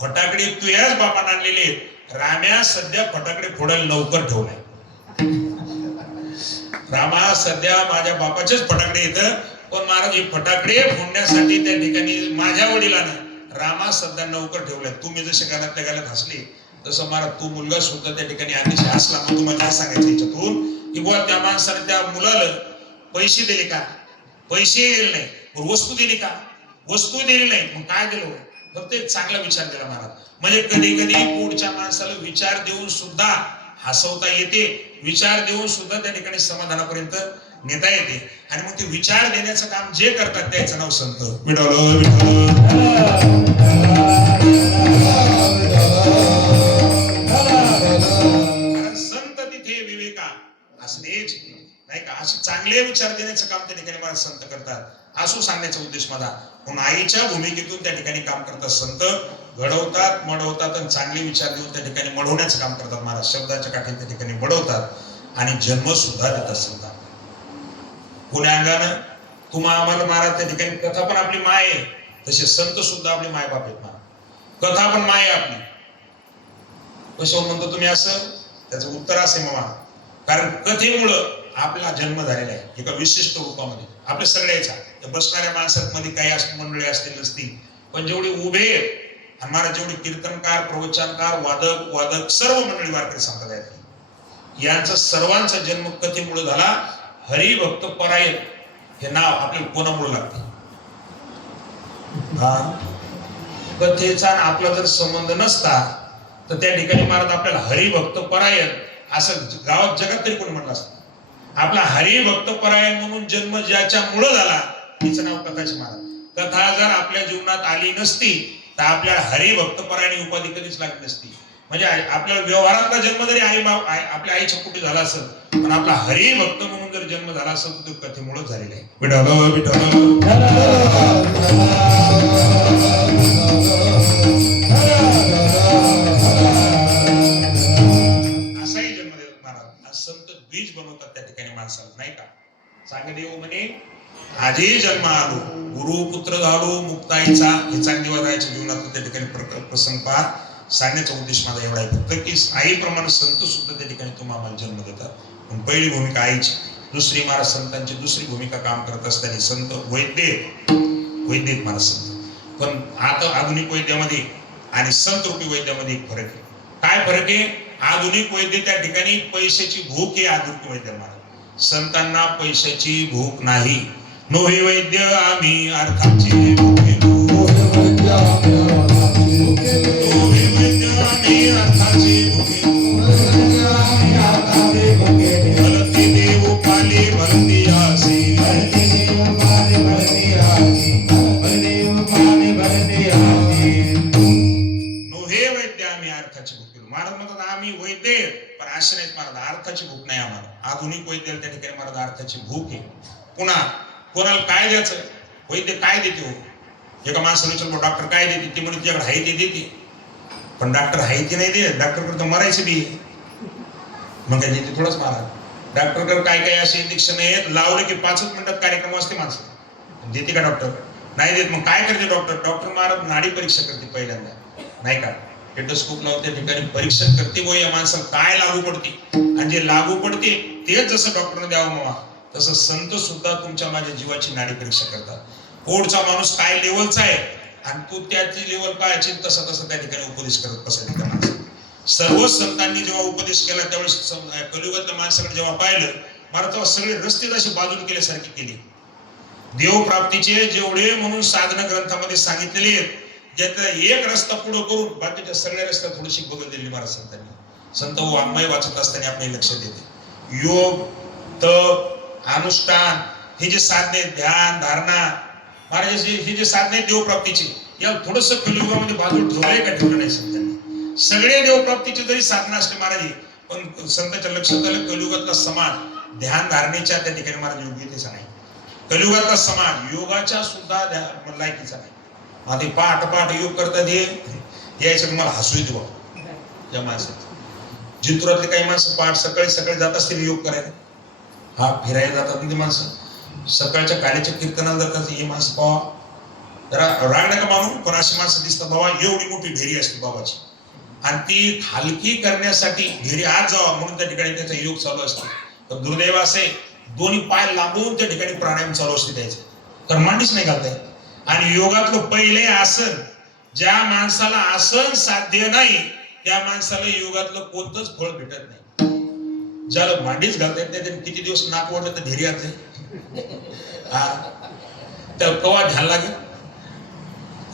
फटाकडे तू याच बापाने आणलेले राम्या सध्या फटाकडे फोडायला लवकर ठेवलाय. रामा सध्या माझ्या बापाचेच फटाकडे येतं पण महाराज हे फटाकडे फोडण्यासाठी त्या ठिकाणी माझ्या वडिलांना रामा सध्या लवकर ठेवलाय. तुम्ही जसे गाण्यातल्या गाण्यात हसले तसं मला तू मुलगा सुद्धा त्या ठिकाणी अतिशय असला. मग तुम्हाला काय सांगायचं याच्यातून की बुवा त्या माणसाने त्या मुलाला पैसे दिले का? पैसे दिले नाही. पण वस्तू दिली का? वस्तू दिली नाही. मग काय दिलं? फक्त एक चांगला विचार दिला महाराज. म्हणजे कधी कधी पुढच्या माणसाला विचार देऊन सुद्धा हसवता येते, विचार देऊन सुद्धा त्या ठिकाणी समाधानापर्यंत नेता येते. आणि मग ते विचार देण्याचं काम जे करतात त्याचं नाव संत. विठ्ठल संत तिथे विवेका असणेच नाही का, असे चांगले विचार देण्याचं काम त्या ठिकाणी मला संत करतात. असू सांगण्याचा उद्देश माझा. म्हणून आईच्या भूमिकेतून त्या ठिकाणी काम करतात संत. घडवतात, मडवतात आणि चांगले विचार देऊन त्या ठिकाणी मडवण्याचं काम करतात महाराज. शब्दाच्या काठीने त्या ठिकाणी मडवतात आणि जन्म सुद्धा देतात संत. पुण्या अंगानं तुम्हा आम्हाला महाराज त्या ठिकाणी कथा पण आपली माय आहे, तसे संत सुद्धा आपली माय बाप आहेत महाराज. कथा पण माय आहे आपली. कशावर म्हणतो तुम्ही असं? त्याचं उत्तर असे मामा, कारण कथेमुळं आपला जन्म झालेला आहे एका विशिष्ट रूपामध्ये. आपल्या सगळ्याचा बसणाऱ्या माणसांमध्ये काही मंडळी असतील नसतील, पण जेवढे उभे आणि महाराज जेवढे कीर्तनकार, प्रवचनकार, वादक सर्व मंडळी वारकरी संप्रदायातली, यांचा सर्वांचा जन्म कथेमुळे झाला. हरिभक्त परायण हे नाव आपल्याला कोणामुळे लागते? कथेचा आपला जर संबंध नसता तर त्या ठिकाणी महाराज आपल्याला हरिभक्त परायण असं गावात जगात तरी कोणी म्हणलं असतं. आपला हरिभक्त परायण म्हणून जन्म ज्याच्यामुळे झाला तिचं नाव कथाचे महाराज. कथा जर आपल्या जीवनात आली नसती तर आपल्याला हरिभक्त परायण उपाधी कधीच लागली नसती. म्हणजे आपल्या व्यवहारातला जन्म जरी आपल्या आईच्या पोटी झाला असेल, पण आपला हरिभक्त म्हणून जर जन्म झाला असेल तर तो कथेमुळे झालेला आहे. विठ्ठल विठ्ठल असाही जन्म देतात महाराज. संत बीज बनवतात त्या ठिकाणी माणसाला नाही का. सांगदेव म्हणे आधी जन्म आलो, गुरु पुत्र झालो मुक्ताईचा. हे चांगदेवाच्या जीवनात त्या ठिकाणी प्रसंग पहा. सांगण्याचा उद्देश माझा एवढा आहे फक्त की आईप्रमाणे संत सुद्धा त्या ठिकाणी तुम्हाला आम्हाला जन्म देतात. पण पहिली भूमिका आईची, दुसरी महाराज संतांची दुसरी भूमिका काम करत असताना संत वैद्य महाराज संत. पण आता आधुनिक वैद्यामध्ये आणि संत रूपी वैद्यामध्ये एक फरक आहे. काय फरक आहे? आधुनिक वैद्य त्या ठिकाणी पैशाची भूक आहे. आधुनिक वैद्य महाराज संतांना पैशाची भूक नाही. नोहे वैद्य आम्ही अर्थाची भूक अर्थाची भूक नाही आम्हाला. आधुनिक वैद्याला त्या ठिकाणी मला अर्थाची भूक आहे. पुन्हा कोणाला काय द्यायचं? वैद्य काय देते हो? एका माणसाला विचारलं डॉक्टर काय देते? ती म्हणजे तुझ्याकडे हाय ते देते. पण डॉक्टर हाय ते नाही देत. डॉक्टरकडे तर मरायचं बी. मग काय देते? थोडंच मारा. डॉक्टरकडे काय काय असे इंजेक्शन आहेत, लावलं की 5 मिनिटात कार्यक्रम असते माणसं. देते का डॉक्टर? नाही देत. मग काय करते डॉक्टर? डॉक्टर महाराज नाडी परीक्षा करते पहिल्यांदा नाही का. टेटोस्कोप लावून त्या ठिकाणी परीक्षा करते व या माणसाला काय लागू पडते आणि जे लागू पडते तेच जसं डॉक्टरने द्यावं मामा, तसं संत सुद्धा तुमच्या माझ्या जीवाची नाडी परीक्षा करतात. पुढचा माणूस काय लेवलचा आहे आणि तू त्याची लेवल काय तसा तसा त्या ठिकाणी उपदेश करत बसायचे त्या माणसाला. सर्व संतांनी जेव्हा उपदेश केला त्यावेळेस कलियुगातल्या माणसाकडे जेव्हा पाहिलं मला तेव्हा सगळे रस्ते असे बाजूला केल्यासारखे केले. देवप्राप्तीचे जेवढे म्हणून साधना ग्रंथामध्ये सांगितलेले आहेत, ज्याचा एक रस्ता पुढे करून बाकीच्या सगळ्या रस्त्या थोडीशी बदल दिली महाराज संतांनी. संत वाङ्मय वाचत असताना आपल्या लक्षात येते योग, तप, अनुष्ठान हे जे साधने, ध्यान, धारणा महाराज हे जे साधने देवप्राप्तीचे, या थोडस कलियुगामध्ये बाजू ठेवलंय का ठेवलं नाही संतांनी. सगळे देवप्राप्तीचे जरी साधना असले महाराज, पण संतांच्या लक्षात आलं कलियुगातला समाज ध्यान धारणेच्या त्या ठिकाणी महाराज योग्यतेचा नाही. कलियुगातला समाज योगाच्या सुद्धा लायकीचा नाही. आधी पाठ योग करतात हे यायचं तुम्हाला हसू येते बघ या माणसाचं. जिंतुरातले काही माणसं पाठ सकाळी जात असतील योग करायला. हा फिरायला जातात ते माणसं, सकाळच्या काळीच्या कीर्तनाला जातात. हे माणसं पावा जरा राग नका मानू, पण अशी माणसं दिसतात बाबा. एवढी मोठी ढेरी असते बाबाची आणि ती हलकी करण्यासाठी ढेरी आत जावा म्हणून त्या ठिकाणी त्याचा योग चालू असतो. तर दुर्दैव असे दोन्ही पाय लांबून त्या ठिकाणी प्राणायाम चालू असते त्याचे, तर मांडीच नाही घालता येत. आणि योगातलं पहिले आसन, ज्या माणसाला आसन साध्य नाही त्या माणसाला युगातलं कोणतंच फळ भेटत नाही. ज्याला मांडीच घालता येत नाही त्याने किती दिवस नाक ओढलं तर धैर्यात हा त्याला कवा ध्यान लागेल,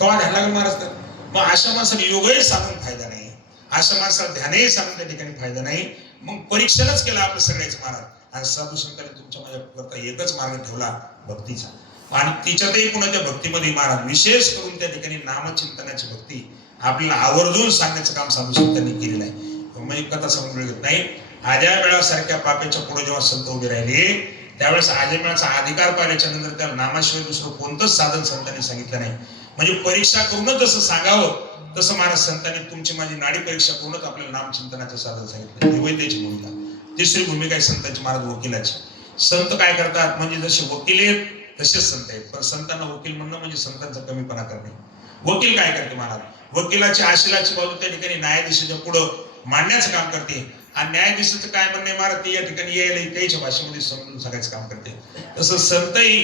कवा ध्यान लागेल महाराज. तर मग अशा माणसाला योगही सांगून फायदा नाही, अशा माणसाला ध्यानही सांगून त्या ठिकाणी फायदा नाही. मग परीक्षणच केलं आपलं सगळ्याच महाराज. आणि साधू संतांनी तुमच्या माझ्या करता एकच मार्ग ठेवला, भक्तीचा. आणि तिच्यातही पुन्हा त्या भक्तीमध्ये महाराज विशेष करून त्या ठिकाणी नामचिंतनाची भक्ती आपल्याला आवर्जून सांगण्याचं काम साधू संतांनी केलेलं आहे. मग एक कथा समजून घेत नाही. आजया सारख्या पाप्याच्या पुढे जेव्हा संत उभे राहिले त्यावेळेस आजया अधिकार पाहिल्याच्या नंतर त्याला नामाशिवाय दुसरं कोणतंच साधन संतांनी सांगितलं नाही. म्हणजे परीक्षा करूनच जसं सांगावं तसं महाराज संतांनी तुमची माझी नाडी परीक्षा करूनच आपल्याला नामचिंतनाचं साधन सांगितलं. वैद्याची भूमिका. तिसरी भूमिका आहे संतांची महाराज वकिलाची. संत काय करतात म्हणजे जसे वकील आहेत तसेच संत आहेत. पण संतांना वकील म्हणणं म्हणजे संतांचा कमीपणा करणे. वकील काय करते महाराज, वकिलाची आशिलाची बाजू त्या ठिकाणी न्यायाधीशाच्या पुढं मांडण्याचं काम करते. आणि न्यायाधीशाचं काय म्हणणे महाराज ते या ठिकाणी यायला त्याच्या भाषेमध्ये समजून सांगायचं काम करते. तसं संतही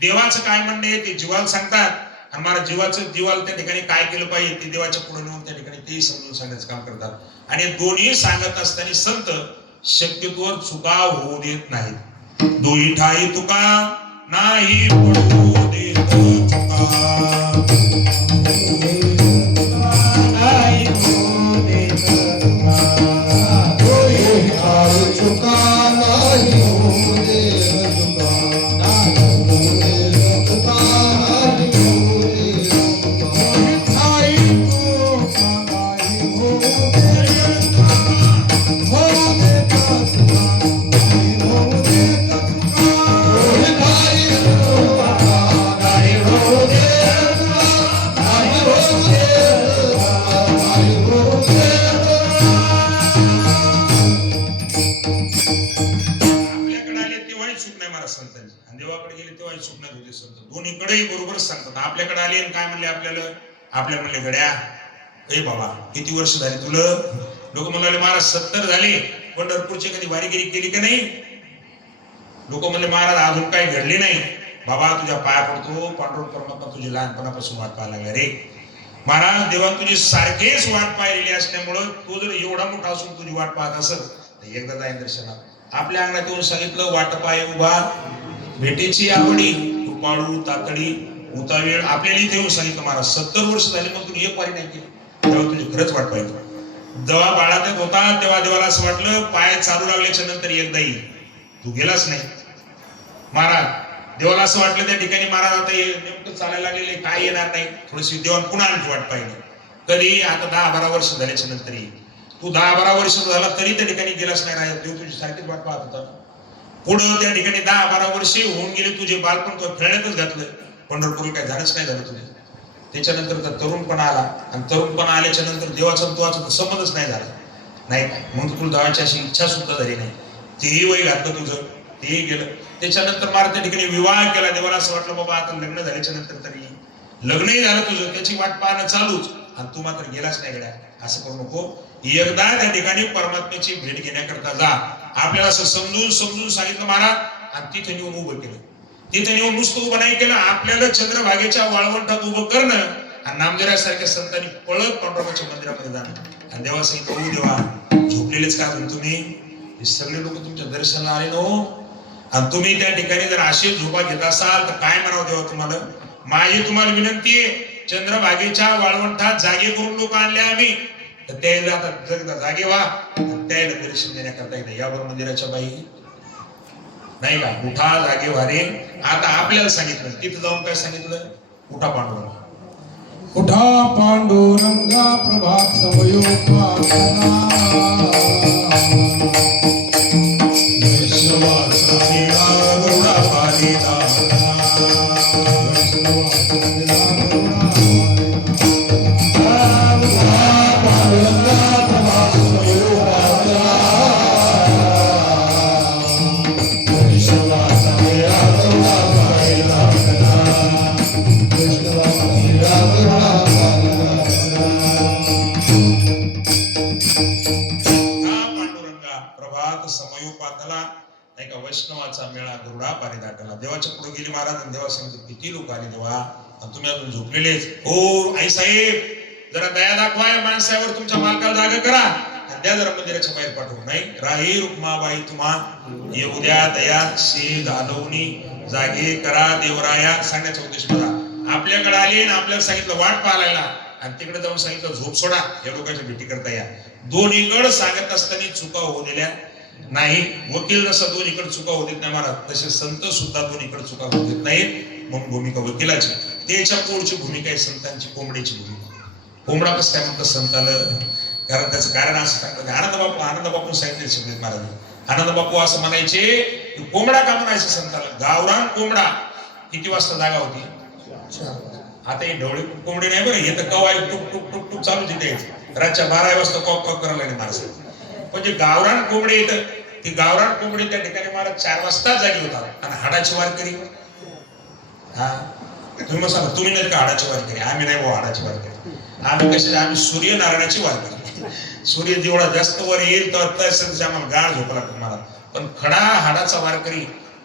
देवाचं काय म्हणणे ते जीवाला सांगतात. आणि महाराज जीवाला त्या ठिकाणी काय केलं पाहिजे ते देवाच्या पुढे नेऊन त्या ठिकाणी तेही समजून सांगण्याचं काम करतात. आणि दोन्ही सांगत असताना संत शक्यतोवर चुका होऊ देत नाहीत. दोही ठाई तुका नाही पडू देत चुका. दोन्हीकडेही बरोबरच सांगतात. आपल्याकडे आले काय म्हणले आपल्याला म्हणले गड्या ए बाबा किती वर्ष झाली तुला. लोक म्हणाले महाराज 70 झाले. पंढरपूरची कधी वारीगिरी केली का नाही. लोक म्हणले महाराज अजून काही घडले नाही. बाबा तुझ्या पाया पडतो, पांडुरंग परमात्मा तुझी लहानपणापासून वाट पाहायला लागला रे. महाराज देवान तुझी सारखेच वाट पाहिलेली असल्यामुळं तू जर एवढा मोठा असून तुझी वाट पाहत असेल तर एकदा जाईन दर्शनात. आपल्या अंगणात येऊन सांगितलं वाट पाय उभा भेटीची आवडी कृपाळू तातडी उतावेळ. आपल्याला इथे येऊन सांगितलं महाराज 70 वर्ष झाली मग तुम्ही एक वारी नाही केली. तेव्हा तुझी खरंच वाट पाहिजे. जेव्हा बाळात होता तेव्हा देवाला असं वाटलं पाय चालू लागल्याच्या नंतर एकदा येईल. तू गेलाच नाही महाराज. देवाला असं वाटलं त्या ठिकाणी महाराज आता नेमकं चालायला लागलेले काय येणार नाही. थोडीशी देवान पुन्हा आणखी वाट पाहिजे. कधी आता 10-12 वर्ष झाल्याच्या नंतर येईल. तू 10-12 वर्ष झाला तरी त्या ठिकाणी गेलाच नाही. राजा देव तुझी सारखीच वाट पाहत होता. पुढं त्या ठिकाणी 10-12 वर्षे होऊन गेले तुझे बालपण तो खेळण्यातच घातलं. पंढरपूर काय झालंच नाही झालं तुझे. त्याच्यानंतर तर तरुणपणा आला आणि तरुणपणा आल्याच्या नंतर देवाचा तुझा संबंधच नाही झाला नाही काय. मग तुला जायची अशी इच्छा सुद्धा झाली नाही. तेही वय घातलं तुझं, तेही गेलं. त्याच्यानंतर मला त्या ठिकाणी विवाह केला. देवाला असं वाटलं बाबा आता लग्न झाल्याच्या नंतर तरी लग्नही झालं तुझं, त्याची वाट पाहणं चालूच आणि तू मात्र गेलाच नाही गड्या. असं करू नको. एकदा त्या ठिकाणी परमात्म्याची भेट घेण्याकरता जा. आपल्याला असं समजून सांगितलं महाराज. आणि तिथे नेऊन उभं केलं. तिथे नेऊन नुसतं उभं नाही केलं, आपल्याला चंद्रभागेच्या वाळवंटात उभं करणं आणि नामदेवासारख्या संतांनी पळत पांडुरंगाच्या मंदिरामध्ये जाणं. आणि देवा सांगितलं ओ देवा झोपलेलेच का तुम्ही. हे सगळे लोक तुमच्या दर्शनाला आले नो. आणि तुम्ही त्या ठिकाणी जर अशी झोपा घेत असाल तर काय म्हणावं देवा तुम्हाला. माझी तुम्हाला विनंती आहे चंद्रभागेच्या वाळवंटात जागे करून लोक आणले आम्ही तर त्याला आता जगदा जागे व्हा. त्याला दर्शन देण्याकरता एकदा यावर मंदिराच्या बाई नाही का उठा जागे वारे. आता आपल्याला सांगितलं तिथं जाऊन काय सांगितलं उठा पांडुरंगा. उठा पांडुरंगा प्रभात वैष्णवाचा मेळा गरुडा पारिजाताला. देवाच्या पुढे गेली महाराज. देवा सांगितलं किती लोक आले देवा आणि तुम्ही अजून झोपलेलेच. हो आई साहेब जरा दया दाखवा या माणसावर, तुमच्या मालकाला जागा करा आणि त्या जरा मंदिराच्या बाहेर पाठवू. नाही, राही रुक्माबाई तुम्हा येऊ द्या दया शे घालवणी जागे करा देवराया सांगण्याचा उद्देश बघा. आपल्याकडे आले आणि आपल्याला सांगितलं वाट पाहायला आणि तिकडे जाऊन सांगितलं झोप सोडा, या लोकांची भेटी करता या. दोन्हीकडे सांगत असताना चुका होऊ दिल्या नाही. वकील जसं दोन्हीकडे चुका होऊ देत नाही महाराज, तसे संत सुद्धा दोन्हीकडे चुका होऊ देत नाहीत. म्हणून भूमिका वकिलाची, त्याच्या पुढची भूमिका आहे संतांची, कोंबडीची भूमिका. कोंबडा कसं काय म्हणतात संताला, कारण त्याचं कारण असं सांगतात. आनंद बापू सांगितले सगळे महाराज. आनंद बापू असं म्हणायचे की कोंबडा का म्हणायचं संताला, गावरान कोंबडा. किती वाजता जागा होती? आता हे ढवळे कोंबडी नाही बरं, हे तर कवाय टुक टुक टुक टुक चालू तिथे रातच्या 12 वाजता कॉक कॉक करायला लागले महाराज. पण जे गावरान कोंबडी येतं, ती गावरान कोंबडी त्या ठिकाणी महाराज 4 वाजता जागी होतात. आणि हाडाची वारकरी, हा तुम्ही मग सांगा, तुम्ही नाही का हाडाची वारकरी? आम्ही नाही भाऊ हाडाची वारकरी. आम्ही कसे, आम्ही सूर्यनारायणाची वारकरी. सूर्य जेवढा जास्त वर येईल तर आम्हाला गाळ झोपा लागतो महाराज. पण खडा हाडाचा वारकरी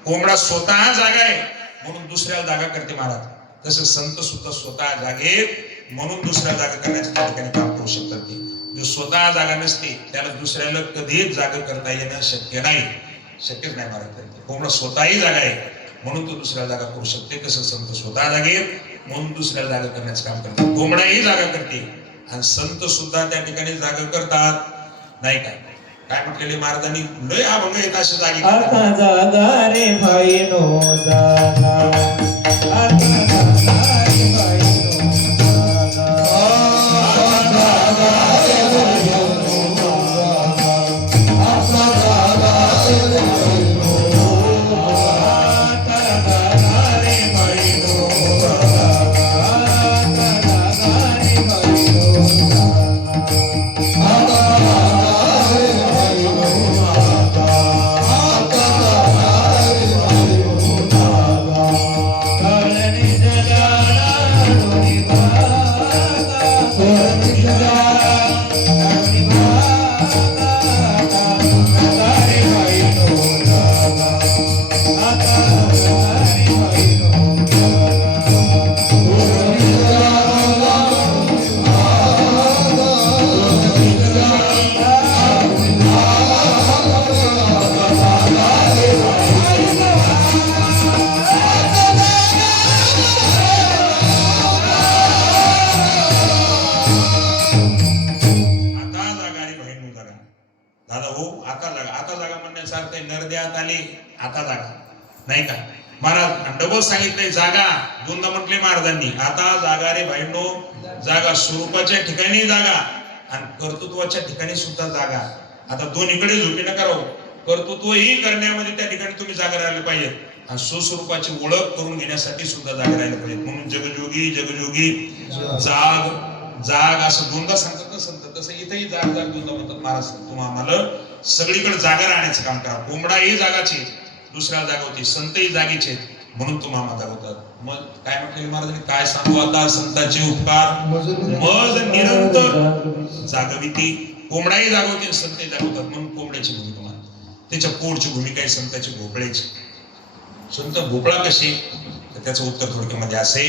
कोंबडा स्वतः जागा आहे म्हणून दुसऱ्याला जागा करते महाराज. तसं संत सुद्धा स्वतः जागेत म्हणून दुसऱ्या जागा करण्याच्या त्या ठिकाणी काम करू शकतात. ते जो स्वतः जागा नसते त्याला दुसऱ्याला कधीच जागा करता येणं शक्य नाही, शक्यच नाही महाराज. कोंबडा स्वतःही जागा आहे म्हणून तो दुसऱ्याला जागा करू शकते. तसं संत स्वतः जागेत म्हणून दुसऱ्याला जागा करण्याचं काम करतात. कोंबडाही जागा करते आणि संत सुद्धा त्या ठिकाणी जागा करतात. नाही काय काय म्हटलेले महाराजांनी, लय अभंग येत अशा जागी. आता जागा रे भाई नो जागा, आता जागा रे भाई नो आता जागा नाही का महाराज. डबल सांगितलंय जागा, दोनदा म्हटले महाराजांनी. आता जागा रे भाईंनो जागा, स्वरूपाच्या ठिकाणी जागा आणि कर्तृत्वाच्या ठिकाणी सुद्धा जागा. आता दोन्हीकडे झोपी नका राहू. कर्तृत्वही करण्यामध्ये त्या ठिकाणी तुम्ही जागा राहिला पाहिजे आणि सुस्वरूपाची ओळख करून घेण्यासाठी सुद्धा जागा राहिला पाहिजे. म्हणून जगजोगी जगजोगी जाग जाग असं दोनदा सांगतात ना संत, तसं इथेही जाग जाग दोनदा म्हणतात महाराज. तुम्ही आम्हाला सगळीकडे जागा राहण्याचं काम करा. कोंबडाही जागाचे, दुसऱ्याला जागा होती, संतही जागेचे म्हणून तुम्हाला जागा होतात. मग काय म्हटले महाराजांनी, काय सांगू आता संतांचे उपकार, मज निरंतर जागविती. कोंबडाही जागवते, संतही जागवतात म्हणून कोंबड्याची भूमिका मान. त्याच्या पोटची भूमिका आहे संतांची भोपळ्याची. संत भोपळा कशी, तर त्याचं उत्तर थोडक्यामध्ये असे.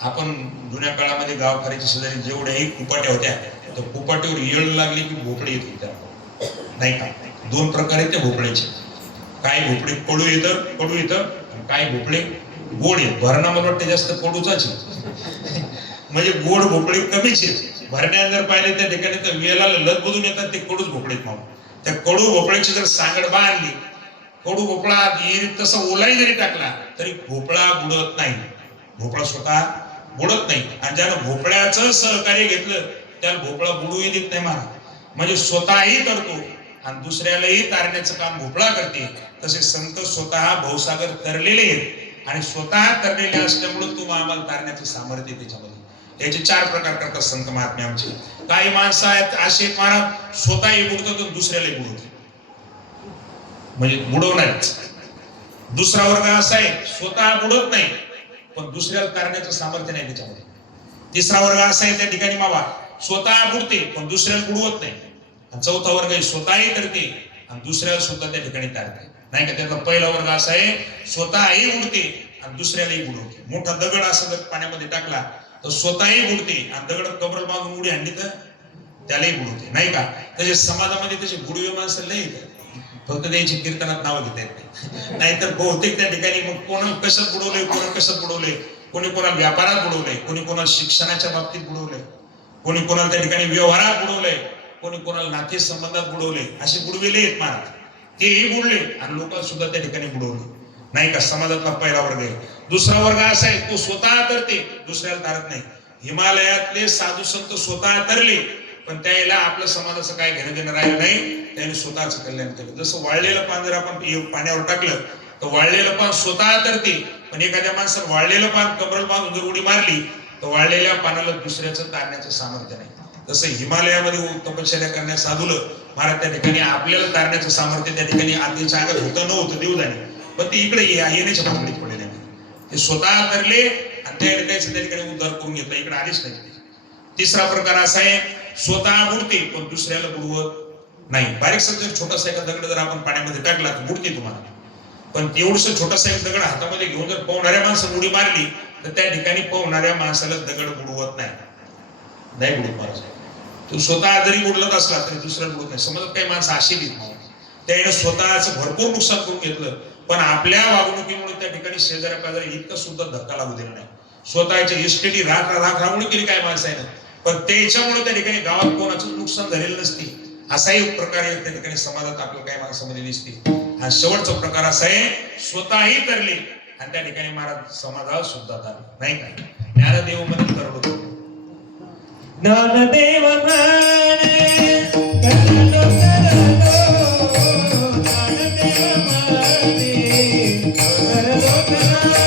आपण जुन्या काळामध्ये गावकऱ्याच्या शेजारी जेवढ्याही कुपाट्या होत्या, तर कुपाट्यावर येळ लागली की भोपळे येत होत्या नाही का. 2 प्रकार आहेत त्या भोपळ्याचे. काही भोपळे कडू येतं आणि काही भोपळे गोड येत. भरणा मला वाटतं जास्त कडूचाच म्हणजे गोड भोपळे कमीच आहेत. भरण्यात जर पाहिले त्या ठिकाणी तर वेळाला लत बदून येतात ते कडूच भोपळे आहेत. म्हणून त्या कडू भोपळ्याची जर सांगड बांधली, कडू भोपळा तसा ओलाही जरी टाकला तरी भोपळा बुडत नाही. भोपळा स्वतः बुडत नाही. आणि ज्यानं भोपळ्याचं सहकार्य घेतलं त्याला भोपळा बुडूही देत नाही महाराज. म्हणजे स्वतःही करतो आणि दुसऱ्यालाही तारण्याचं काम भोपळा करते. तसे संत स्वतः भवसागर तरलेले आहेत आणि स्वतः तरलेले असल्यामुळे तुम्हाला आम्हाला तारण्याचं सामर्थ्य त्याच्यामध्ये. याचे 4 प्रकार करतात संत महात्मे आमचे. काही माणसं आहेत असे महाराज स्वतःही बुडतात आणि दुसऱ्यालाही बुडवतात, म्हणजे बुडवणारच. दुसरा वर्ग असा आहे स्वतः बुडत नाही पण दुसऱ्याला तारण्याचं सामर्थ्य नाही त्याच्यामध्ये. तिसरा वर्ग असा आहे त्या ठिकाणी मावा स्वतः बुडते पण दुसऱ्याला बुडवत नाही. आणि चौथा वर्ग आहे स्वतःही करते आणि दुसऱ्याला सुद्धा त्या ठिकाणी तारते नाही का. त्याचा पहिला वर्ग असा आहे स्वतःही बुडते आणि दुसऱ्यालाही बुडवते. मोठा दगड असा जर पाण्यामध्ये टाकला तर स्वतःही बुडते आणि दगड कबरल बांधून उडी आणली तर त्यालाही बुडवते, नाही का? तसे समाजामध्ये तसे बुडवे माणसं नाही येत, फक्त त्यांची कीर्तनात नावं घेता येत नाही. नाहीतर बहुतेक त्या ठिकाणी मग कोणा कशात बुडवलंय, कोणा कशात बुडवलंय, कोणी कोणाला व्यापारात बुडवलंय, कोणी कोणाला शिक्षणाच्या बाबतीत बुडवलंय, कोणी कोणाला त्या ठिकाणी व्यवहारात बुडवलंय, कोणी कोणाला नाते संबंधात बुडवले. असे बुडविले आहेत महाराज, तेही बुडले आणि लोकांना सुद्धा त्या ठिकाणी बुडवले, नाही का? समाजातला पहिला वर्ग आहे. दुसरा वर्ग असा आहे, तो स्वतः तरते, दुसऱ्याला तारत नाही. हिमालयातले साधू संत स्वतः तरले, पण त्याला आपल्या समाजाचं काय घेणं देणं राहिलं नाही, त्याने स्वतःचं कल्याण केलं. जसं वाळलेलं पान जर आपण पाण्यावर टाकलं तर वाळलेलं पान स्वतः तरते, पण एखाद्या माणसानं वाळलेलं पान कमरल बांधून जर उडी मारली तर वाळलेल्या पानाला दुसऱ्याचं तारण्याचं सामर्थ्य नाही. तसं हिमालयामध्ये तपश्चर्या करण्यास साधूलं महाराज, त्या ठिकाणी आपल्याला तारण्याचं सामर्थ्य त्या ठिकाणी आधीच्या अंगात होतं नव्हतं, देव जाणे, पण ते इकडे येण्याच्या भानगडीत पडलेले नाही. ते स्वतः तरले आणि त्याचं त्या ठिकाणी उद्धार करून घेतला, इकडे आलीच नाही. तिसरा प्रकार असा आहे, स्वतः बुडते पण दुसऱ्याला बुडवत नाही. बारीकसा जर छोटासा एका दगड जर आपण पाण्यामध्ये टाकला तर बुडते तुम्हाला, पण एवढंसं छोटासा एक दगड हातामध्ये घेऊन जर पोहणाऱ्या माणसाला उडी मारली तर त्या ठिकाणी पोहणाऱ्या माणसाला दगड बुडवत नाही, नाही बुडत महाराज. तो स्वतः जरी बुडलत असला तरी दुसऱ्याला बुडत नाही. समजा काही माणसं अशी देत त्याने स्वतःचं भरपूर नुकसान करून घेतलं, पण आपल्या वागणुकीमुळे त्या ठिकाणी शेजाऱ्या पाजाऱ्या इतकं सुद्धा धक्का लागू दिला नाही. स्वतःच्या इस्टेटी राख राखून केली काय माणसं आहे ना, पण त्याच्यामुळे त्या ठिकाणी गावात कोणाचं नुकसान झालेलं नसते. असाही प्रकार त्या ठिकाणी समाजात आपल्या काही माणसामध्ये दिसते. आणि शेवटचा प्रकार असा आहे, स्वतःही तरले आणि त्या ठिकाणी महाराज समाजाला सुद्धा तरले, नाही का? ज्ञानदेव मध्ये तरलो, ज्ञानदेव म्हणे करलो करलो, ज्ञानदेव म्हणे करलो करलो,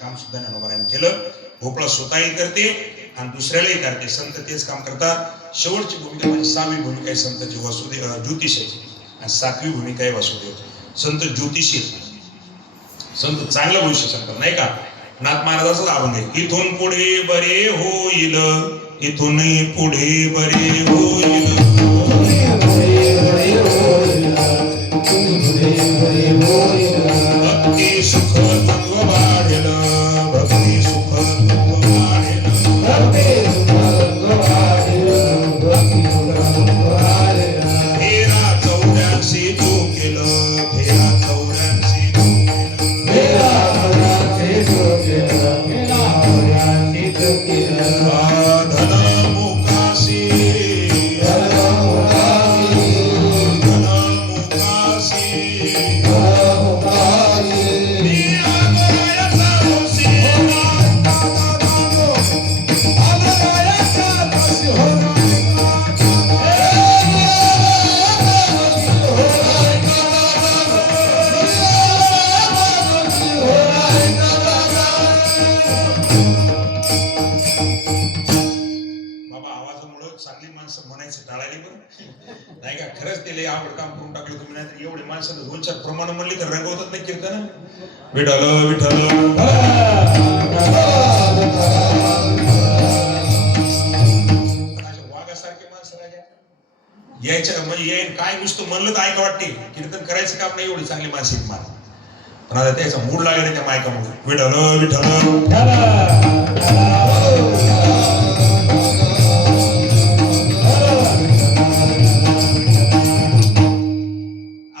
काम सुद्धा ज्ञानोबारायांनी केलं. भोपळा स्वतःही करते आणि दुसऱ्यालाही करते. संत तेच काम करतात. शेवटची भूमिका म्हणजे 6वी भूमिका आहे संतांची वासुदेव ज्योतिषाची आणि 7वी भूमिका आहे वासुदेव. संत ज्योतिषी, संत चांगलं भविष्य सांगतात, नाही का? नाथ महाराजाचाच अभंग आहे, इथून पुढे बरे होईल, इथून पुढे बरे होईल, भक्ती सुख तत्व वाढेल, भक्ती सुख तत्व वाढेल, फेरा 84 तू केलं, फेरा 84 तू केलं, धन मुकाशी, धन मुकाशी, नाही का? खरंच ते लय आवड काम करून टाकलं तुम्ही. नाही एवढे माणसाला 2-4 प्रमाण म्हणली तर रंगवतात नाही कीर्तन. विठ्ठल विठ्ठल वाघासारखे माणसं यायच्या म्हणजे काय नुसतं म्हणलं तर ऐका वाटते. कीर्तन करायचं काम नाही, एवढी चांगली माणसं आहेत मला. पण आता त्याचा मूड लागले त्या मायकामुळे विठ्ठल विठ्ठल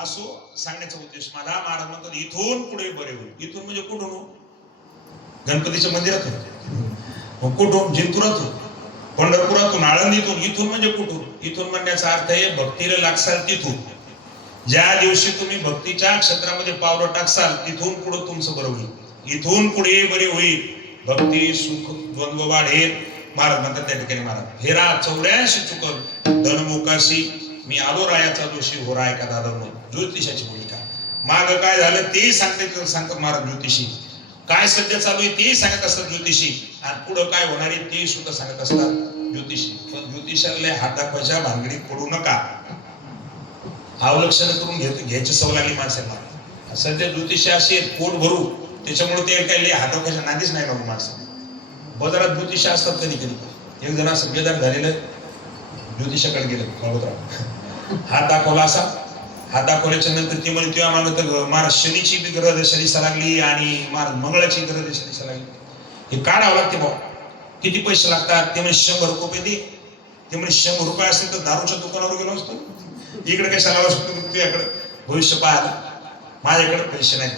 असो सांगण्याचा उद्देश माझा महाराज म्हणतात इथून पुढे बरे होईल. इथून म्हणजे कुठून हो? गणपतीच्या मंदिरातून, मग कुठून? जिंतुरातून, पंढरपुरातून, आळंदीतून. इथून म्हणजे कुठून? इथून म्हणण्याचा अर्थ आहे भक्तीला लागसाल तिथून. ज्या दिवशी तुम्ही भक्तीच्या क्षेत्रामध्ये पावलं टाकसाल तिथून पुढे तुमचं बरं होईल. इथून पुढे बरे होईल. भक्ती सुख द्वंद्व वाढेल. महाराज म्हणतात त्या ठिकाणी महाराज हेरा 84 चुकल धनमुखाशी मी आलो रायाचा दोषी हो राय का दादा. ज्योतिषाची भूमिका माग काय झालं तेही सांगतात महाराज. ज्योतिषी काय सध्या चालू आहे तेही सांगत असतात ज्योतिषी, आणि पुढं काय होणार आहे तेही सुद्धा सांगत असतात ज्योतिषी. पण ज्योतिषाला हात दाखवायच्या भानगडीत पडू नका. अवलक्षण करून घ्यायची सवय लागली माणसाला. सध्या ज्योतिषी असे पोट भरू त्याच्यामुळे ते काही हात दाखवायच्या नादीच नाही लागू माणसाला. बाजारात ज्योतिषी असतात कधी कधी. एक जण असं बेदार झालेलं ज्योतिषाकडे गेलं बाबूराव, हात दाखवला असा. हात दाखवल्याच्या नंतर ते म्हणे तेव्हा मागं तर महाराज शनीची बी ग्रह दशा दिसा लागली आणि महाराज मंगळाची ग्रह दशा दिसा लागली. हे काढावं लागते भाऊ. किती पैसे लागतात? ते म्हणे 100 रुपये दे. ते म्हणे 100 रुपये असेल तर दारूच्या दुकानावर गेलो असतो. इकडे कशाला असतो तुझ्याकडे भविष्य पाहायला, माझ्याकडे पैसे नाही.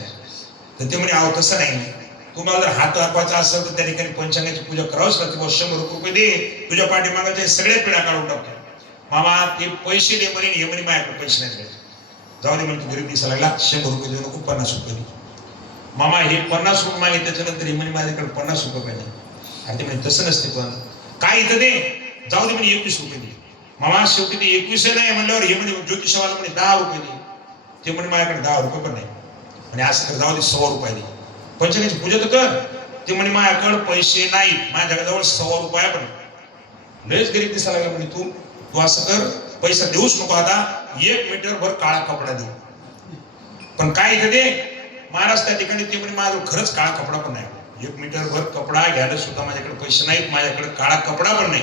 तर ते म्हणे अहो तसं नाही, तुम्हाला जर हात दाखवायचा असेल तर त्या ठिकाणी पंचांगाची पूजा करावंच लागते. 100 रुपये दे, तुझ्या पाठीमागाचे सगळे पिढ्या काढून टाकतो. मामा ते पैसे दे म्हणे, हे म्हणे माझ्याकडे पैसे नाही. जाऊ दे म्हणजे तू गरीब दिसायला लागला, 100 रुपये देऊ नको, 50 रुपये दे. मामा हे 50 रुपये मागे त्याच्यानंतर हे म्हणे माझ्याकडे 50 रुपये पाहिजे. आणि ते म्हणे तसं नसते, पण काय इथं दे, जाऊ दे म्हणे 21 रुपये दे. मामा शेवटी ते 21 नाही म्हणल्यावर हे म्हणे ज्योतिषवाला म्हणे 10 रुपये दे. ते म्हणे माझ्याकडे 10 रुपये पण नाही. आणि असं कर जाऊ दे 100 रुपये दे. पंचांगाची पूजा तर कर. ते म्हणे माझ्याकडे पैसे नाही, माझ्याजवळ 100 रुपया पण लयच गरीब दिसायला लागला. म्हणे तू असं कर, पैसा देऊच नको, आता 1 मीटर भर काळा कपडा दे. पण काय इथे दे महाराज त्या ठिकाणी. ते म्हणे माझं खरंच काळा कपडा पण नाही. 1 मीटर भर कपडा घ्यायला सुद्धा माझ्याकडे पैसे नाहीत, माझ्याकडे काळा कपडा पण नाही.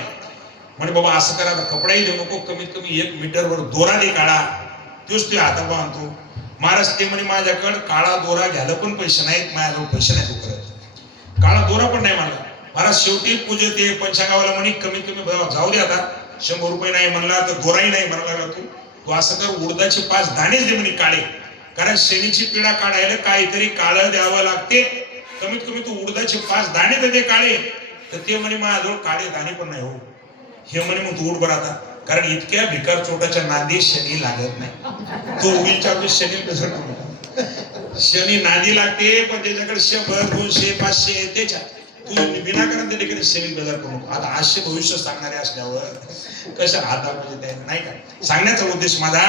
म्हणे बाबा असं करा, कपडाही देऊ नको, कमीत कमी 1 मीटर भर दोरा दे काळा, तोच तू हातात बांधतो. महाराज ते म्हणे माझ्याकडे काळा दोरा घ्यायला पण पैसे नाहीत, माझ्याजवळ पैसे नाही, तू करत काळा दोरा पण नाही मला. महाराज शेवटी पूजे ते पंचांगावाला म्हणे कमीत कमी जाऊ दे आता 100 रुपये नाही म्हणला तर दोराही नाही म्हणायला लागला. तू असं कर, उडदाचे 5 दाणेच दे म्हणे काळे, कारण शनीची पिढा काढायला काहीतरी काळं द्यावं लागते. कमीत कमी तू उडदाचे 5 दाणे तर दे काळे. तर ते म्हणे माझ्याजवळ काळे दाणे पण नाही हो. हे म्हणे मग तू उठ बरं आता, कारण इतक्या भिकार चोटाच्या नादी शनी लागत नाही. तो उगीच्या शनी नादी लागते, पण त्याच्याकडे 100 200 500 त्याच्या तू विनाकारण त्या ठिकाणी शनी बेजार करू नको. आता 800 भविष्य सांगणारे असल्यावर कसं हात म्हणजे नाही का. सांगण्याचा उद्देश माझा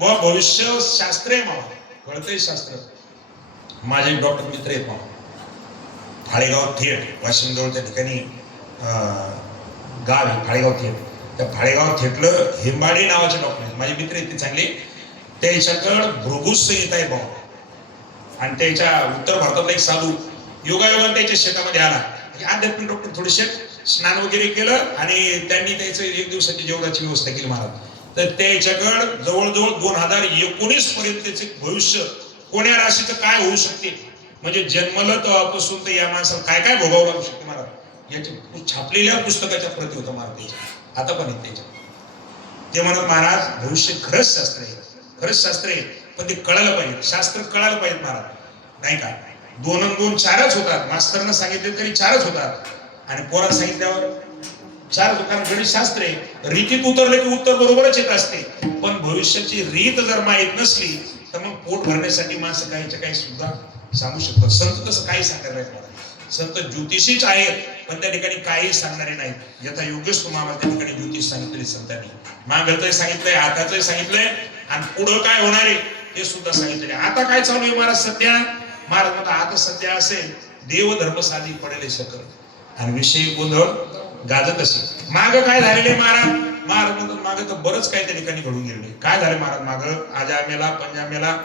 भविष्य शास्त्र आहे मामा, कळतंय शास्त्र. माझे डॉक्टर मित्र आहेत मामा, फाळेगाव थेट वाशिम जवळ त्या ठिकाणी गाव आहे फाळेगाव थेट. त्या फाळेगाव थेटलं हेंबाडे नावाचे डॉक्टर आहेत, माझे मित्र आहेत ते चांगले. त्याच्याकडं भृगुस संहिता आहे भाऊ. आणि त्याच्या उत्तर भारतातला एक साधू योगायोगाने त्याच्या शेतामध्ये आला. आध्यात्मिक डॉक्टर थोडेसे स्नान वगैरे केलं आणि त्यांनी त्याचं 1 दिवसाची जेवणाची व्यवस्था केली महाराज. तर त्याच्याकडं जवळजवळ 2019 पर्यंत त्याचे भविष्य कोण्या राशीचं काय होऊ शकते, म्हणजे जन्मलं तेव्हापासून तर या माणसाला काय काय भोगावं लागू शकते महाराज, याच्या छापलेल्या पुस्तकाच्या प्रती होतं महाराज. आता पण येत त्याच्या. ते म्हणत महाराज भविष्य खरंच शास्त्र आहे, खरंच शास्त्र आहे, पण ते कळायला पाहिजे, शास्त्र कळायला पाहिजे महाराज. नाही का 2 आणि 2 4च होतात. मास्तरनं सांगितले तरी 4च होतात आणि पोरांना सांगितल्यावर 4 होतात, कारण गणित शास्त्र आहे. रीतीत उतरले की उत्तर बरोबरच येत असते. पण भविष्याची रीत जर माहीत नसली तर मग पोट भरण्यासाठी माणसं काही सुद्धा सांगू शकतात. संत तसं काही सांगणार नाही. संत ज्योतिषीच आहेत, पण त्या ठिकाणी काही सांगणारे नाहीत. यथा योगेश तुम्हाला त्या ठिकाणी ज्योतिष सांगितले संतांनी. मागचं सांगितलंय, आताच सांगितलंय आणि पुढं काय होणार आहे ते सुद्धा सांगितले. आता काय चालू आहे महाराज सध्या? महाराज म्हणतात आता सध्या असेल देव धर्म साधी पडेल सकल आणि विषयी गोंधळ गाजत असेल. माग काय झालेले महाराज? महाराज म्हणतात माग तर बरंच काय त्या ठिकाणी घडून गेले. काय झालं महाराज? माग आजामेला पंजामेला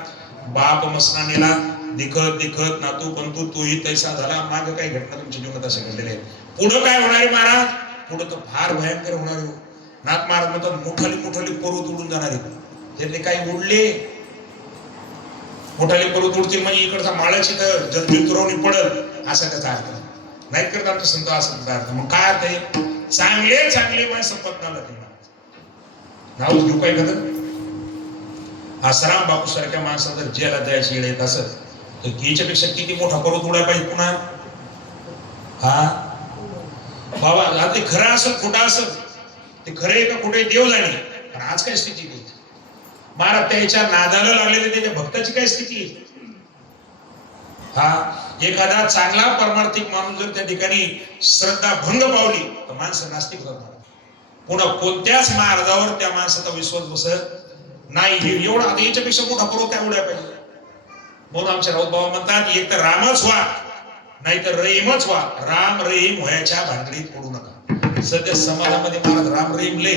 बाप मसनानेला दिखत नातू पंतू तोही तैसा झाला. माग काही घटना तुमच्या जीवनात अशा घडलेल्या आहेत. पुढं काय होणार आहे महाराज? पुढं तर फार भयंकर होणार आहे. नाथ महाराज म्हणतात मोठाली पर्वत उडून जाणार आहे. त्यातले काही उडले मोठाले पर्वत उडतील म्हणजे इकडचा माळाची तर जलबिंतुरवणी पडल असा त्याचा अर्थ नाहीत करत आमचे संत असं त्याचा अर्थ. मग काय अर्थ आहे? चांगले चांगले माणसं पत्नाला ते नाव घेऊ काय एखादं आसाराम बापू सारख्या माणसाला जर जेला जायची वेळ येत असत तर याच्यापेक्षा किती मोठा पर्वत उडायला पाहिजे पुन्हा. हा बाबा आता ते खरं असत खोटं असत ते खरे का कुठे देव जाणे. पण आज काय स्थिती नाही महाराज त्याच्या नादाला लागलेले त्याच्या भक्ताची काय स्थिती आहे. हा एखादा चांगला परमार्थिक माणूस जर त्या ठिकाणी श्रद्धा भंग पावली तर माणसं नास्तिक होणार. पुन्हा कोणत्याच महाराजावर त्या माणसाचा विश्वास बसत नाही. एवढा आता याच्यापेक्षा मोठा पर्वत काय उडायला पाहिजे. म्हणून आमच्या राऊत बाबा म्हणतात एक तर रामच व्हा नाही तर रहीमच व्हा. राम रहीम व्हायच्या भानगडीत पडू नका. सध्या समाजामध्ये महाराज राम रहीम लय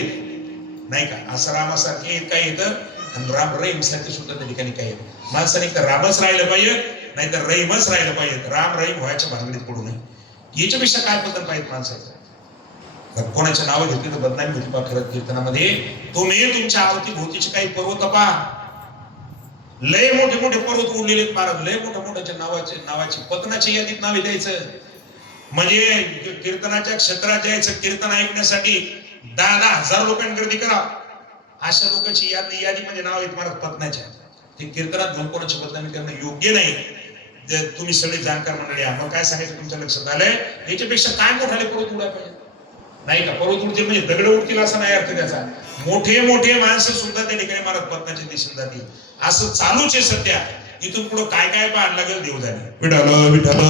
नाही का असं रामासारखे काय येतं आणि राम रहीम सारखे सुद्धा त्या ठिकाणी काय येतं. माणसाने तर रामच राहिलं पाहिजे नाही तर रहीमच राहिलं पाहिजे. राम रहीम व्हायच्या भानगडीत पडू नये. याच्यापेक्षा काय पद्धत पाहिजे माणसाचं. कोणाच्या नावं घेतली तर बदनामी होती पा. खरंच कीर्तनामध्ये तुम्ही तुमच्या अवतीभोवतीचे काही पर्वत पहा. लय मोठे मोठे पर्वत उडलेले महाराज. लय मोठ्या मोठ्याच्या नावाची पतनाची यादीत नावे द्यायचं म्हणजे कीर्तनाच्या क्षेत्रात जायचं. कीर्तन ऐकण्यासाठी 10,000 लोकांनी गर्दी करा. अशा लोकांची यादी म्हणजे नाव आहेत महाराज पतनाच्या. ते कीर्तनात घेऊन कोणाची बदनामी करणं योग्य नाही. तुम्ही सगळे जाणकार मंडळी मग काय सांगायचं तुमच्या लक्षात आलंय. याच्यापेक्षा काय मोठाले पर्वत उडायला पाहिजे नाही का. पर्वत उडतील म्हणजे दगड उडतील असा नाही अर्थ त्याचा. मोठे मोठे माणसं सुद्धा त्या ठिकाणी महाराज पतनाच्या दिसून जातील. असं चालूच आहे सध्या. इथून पुढे काय काय पाहायला लागेल देव जाणे. विठाल विठाल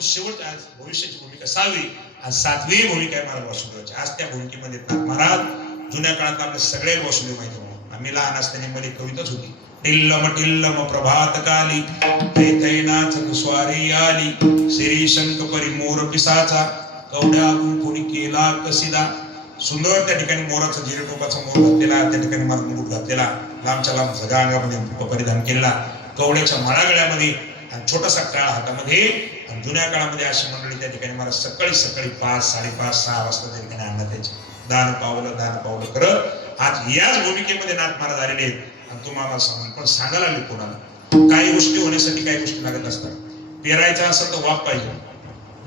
शेवट आज भविष्याची भूमिका 6वी आणि 7वी भूमिका आहे महाराज वासुदेवाची. आज त्या भूमिकेमध्ये महाराज जुन्या काळात आपल्या सगळ्या वासुदेव माहिती म्हणून आम्ही लहान असताना मध्ये कविताच होती. टिल्लम टिल्लम प्रभात काली तैनाथ स्वारी आली श्री शंख परी मोर पिसाचा कवड्या कोणी केला कसिदा. सुंदर त्या ठिकाणी मोराचा जिरटोकाचा मोर घातलेला त्या ठिकाणी मार्ग मुकुट घातलेला लांबच्या लांब सगळ्या अंगामध्ये परिधान केलेला कवड्याच्या माळागळ्यामध्ये आणि छोटासा काळ हातामध्ये. आणि जुन्या काळामध्ये अशी मंडळी त्या ठिकाणी मला सकाळी 5, 5:30, 6 वाजता त्या ठिकाणी आणण्यात यायचे. दान पावलं करत आज याच भूमिकेमध्ये नाथ महाराज आलेले आहेत. आणि तुम्हाला सांगून पण सांगायला लागले कोणाला काही गोष्टी होण्यासाठी काही गोष्टी लागत असतात. पेरायचा असेल तर वाप पाहिजे.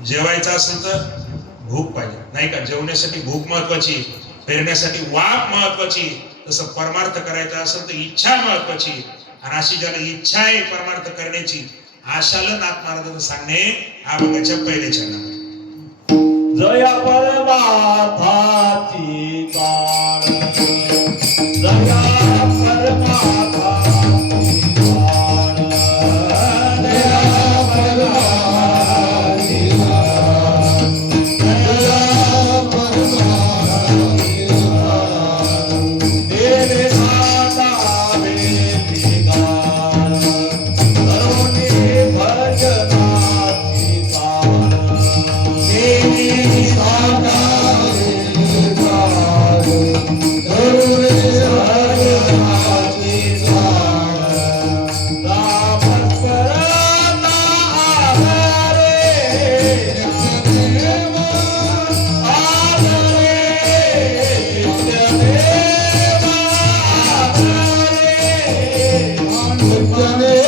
जेवायचं असेल तर भूक पाहिजे नाही का. जेवण्यासाठी भूक महत्वाची पेरण्यासाठी वाप महत्वाची. तसं परमार्थ करायचा असेल तर इच्छा महत्वाची. आणि अशी ज्याला इच्छा आहे परमार्थ करण्याची आशाला नाथ महाराजांचं सांगणे अभंगाच्या पहिल्या चरणामध्ये. जया परमार्थाची काळ जया परमार्थाची काळ जया परमार्थाची काळ जया परमार्थाची काळ देवे माता वेती काळ करुणी भजनाची काळ देवी माता वेती काळ करुणी भजनाची काळ रामस्मरणा आधारे नित्यदेव आधारे नित्यदेव आधारे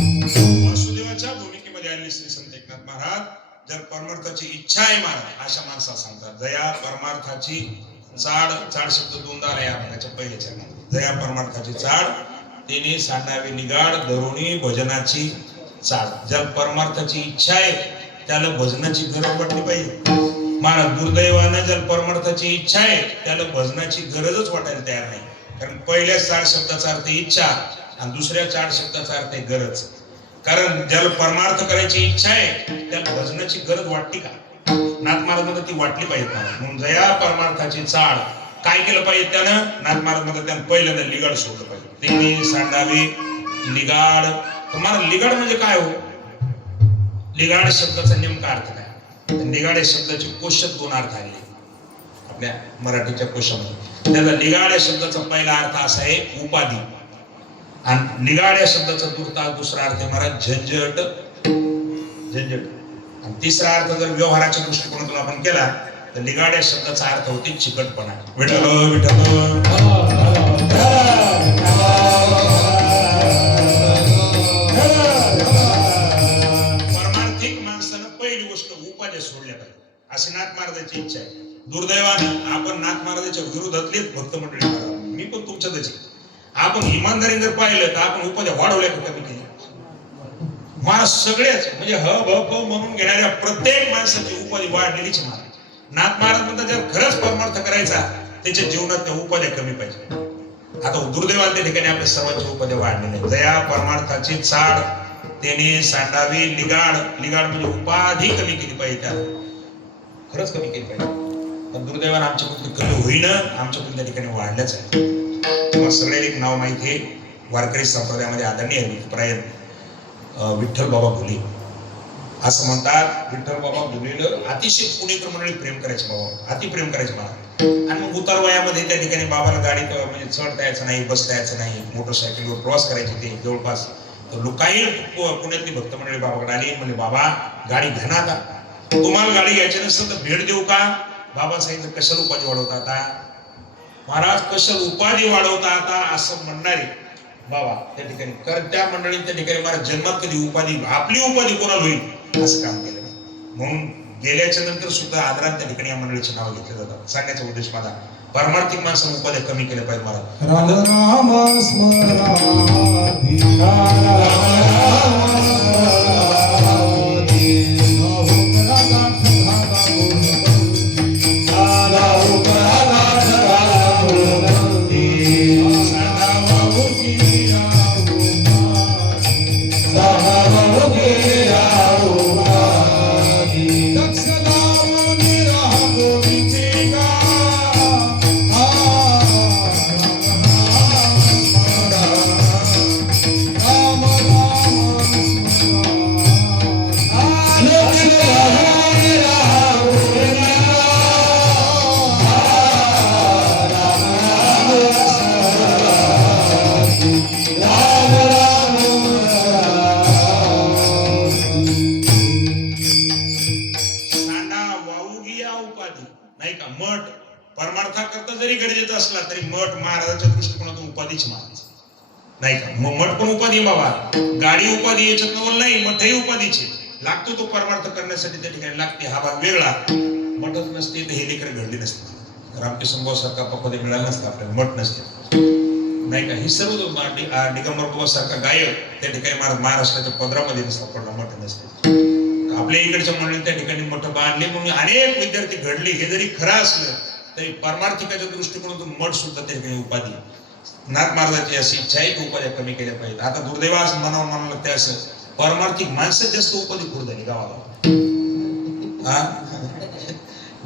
वासुदेवाच्या भूमिकेमध्ये आलेले श्री संत एकनाथ महाराज जर परमार्थाची इच्छा आहे महाराज अशा माणसाला सांगतात. जया परमार्थाची चाड चाड शब्द दोनदा आला या भागाच्या पहिल्या चरणात. जया परमार्थाची चाड तेने सांडावी निगाड धरुणी भजनाची चाड. ज्याला परमार्थाची इच्छा आहे त्याला भजनाची गरज वाटली पाहिजे. महाराज दुर्दैवानं ज्याला परमार्थाची इच्छा आहे त्याला भजनाची गरजच वाटायला तयार नाही. कारण पहिल्या चाड शब्दाचा अर्थ इच्छा आणि दुसऱ्या चाड शब्दाचा अर्थ आहे गरज. कारण ज्याला परमार्थ करायची इच्छा आहे त्याला भजनाची गरज वाटते का? नाथ महाराज मध्ये ती वाटली पाहिजे. म्हणून जया परमार्थाची चाड काय केलं पाहिजे त्यानं? नाथ महाराज मध्ये त्यानं पहिल्यांदा लिगाड सोडलं पाहिजे. तेने सांडावे लिगाड. तुम्हाला लिगाड म्हणजे काय हो? लिगाड शब्दाचा नेमका अर्थ काय? लिगाड या शब्दाचे कोशात दोन अर्थ आले आपल्या मराठीच्या कोशामध्ये. त्याचा लिगाड या शब्दाचा पहिला अर्थ असा आहे उपाधी, आणि लिगाड या शब्दाचा दुसरा अर्थ आहे महाराज झंझट. झंझट. आणि तिसरा अर्थ जर व्यवहाराच्या दृष्टिकोनातून आपण केला तर लिगाड या शब्दाचा अर्थ होते चिकटपणा. विठ्ठल विठ्ठल. परमार्थिक माणसानं पहिली गोष्ट उपाध्या सोडल्या पाहिजे अशी नाथ महाराजांची इच्छा आहे. दुर्दैवानं आपण नाथ महाराजांच्या विरोधातलेच भक्त मंडळी आहोत. मी पण तुमच्यातच. आपण इमानदारी जर पाहिलं तर आपण उपाध्या वाढवल्या का कमी केल्या? महाराज सगळेच म्हणजे ह भ प म्हणून घेणाऱ्या प्रत्येक माणसाची उपाधी वाढलेलीच महाराज. नाथ महाराज म्हणतात जर खरंच परमार्थ करायचा त्याच्या जीवनात त्या उपाध्या कमी पाहिजे. आता दुर्दैवाला त्या ठिकाणी आपल्या सर्वांची उपाध्या वाढलेल्या. जया परमार्थाची चाड त्याने सांडावी लिगाड. लिगाड म्हणजे उपाधी कमी केली पाहिजे. त्याला खरंच कमी केली पाहिजे. पण दुर्दैवानं आमच्याकडून कमी होईना, आमच्याकडून त्या ठिकाणी वाढल्याच आहे. तुम्हाला सगळ्यांना एक नाव माहिती आहे. वारकरी संप्रदायामध्ये आदरणीय अभिप्राय विठ्ठल बाबा भुले असं म्हणतात. विठ्ठल बाबा भुलेला अतिशय पुणेकर मंडळी प्रेम करायचे. बाबा अति प्रेम करायचे मला. आणि मग उतार वयामध्ये त्या ठिकाणी बाबाला गाडीत म्हणजे चढता यायचं नाही, बसता यायचं नाही, मोटरसायकलवर प्रवास करायचे ते जवळपास. तर काही पुण्यातली भक्त मंडळी बाबाकडे आली म्हणजे बाबा गाडी घ्या ना आता, तुम्हाला गाडी घ्यायची नसेल तर भेट देऊ का? बाबा सांगितलं कशाला उपाधी वाढवता आता? महाराज कशाला उपाधी वाढवता आता असं म्हणणारे बाबा त्या ठिकाणी. कारण त्या मंडळीने त्या ठिकाणी महाराज जन्मात कधी उपाधी आपली उपाधी कोणाला होईल असं काम केलं. म्हणून गेल्याच्या नंतर सुद्धा आदरात त्या ठिकाणी या मंडळीचे नाव घेतले जातात. सांगण्याचा उद्देश माझा पारमार्थिक माणसाने उपाध्या कमी केल्या पाहिजे महाराज. राम राम स्मराधिकारा परमार्थाकरता जरी गरजेचं असला तरी मठ महाराजाच्या दृष्टिकोनातून उपाधीच महाराज नाही का? मठ पण उपाधी बाबा, गाडी उपाधी याच्यात नवल नाही, मठही उपाधीचे लागतो. तो परमार्थ करण्यासाठी त्या ठिकाणी लागते. हा भाग वेगळा. मठच नसते तर हे लेकर घडली नसते. रामकृष्ण भाऊ सारखा पपदे मिळाला नसतं आपल्याला, मठ नसते नाही का? ही सर्व दिगंबर बाबा सारखा गायक त्या ठिकाणी महाराष्ट्राच्या पदरामध्ये नसता पडला, मठ नसते. आपल्या इकडच्या मंडळीने त्या ठिकाणी मठ बांधले म्हणून अनेक विद्यार्थी घडले. हे जरी खरं असलं तरी परमार्थिकाच्या दृष्टिकोनातून मठ सुद्धा त्या ठिकाणी उपाधी. नाथ महाराजांची अशी इच्छा आहे की उपाध्या कमी केल्या पाहिजेत. आता दुर्दैवास म्हणावं लागते असं परमार्थिक माणसं जास्त उपाधी करू झाली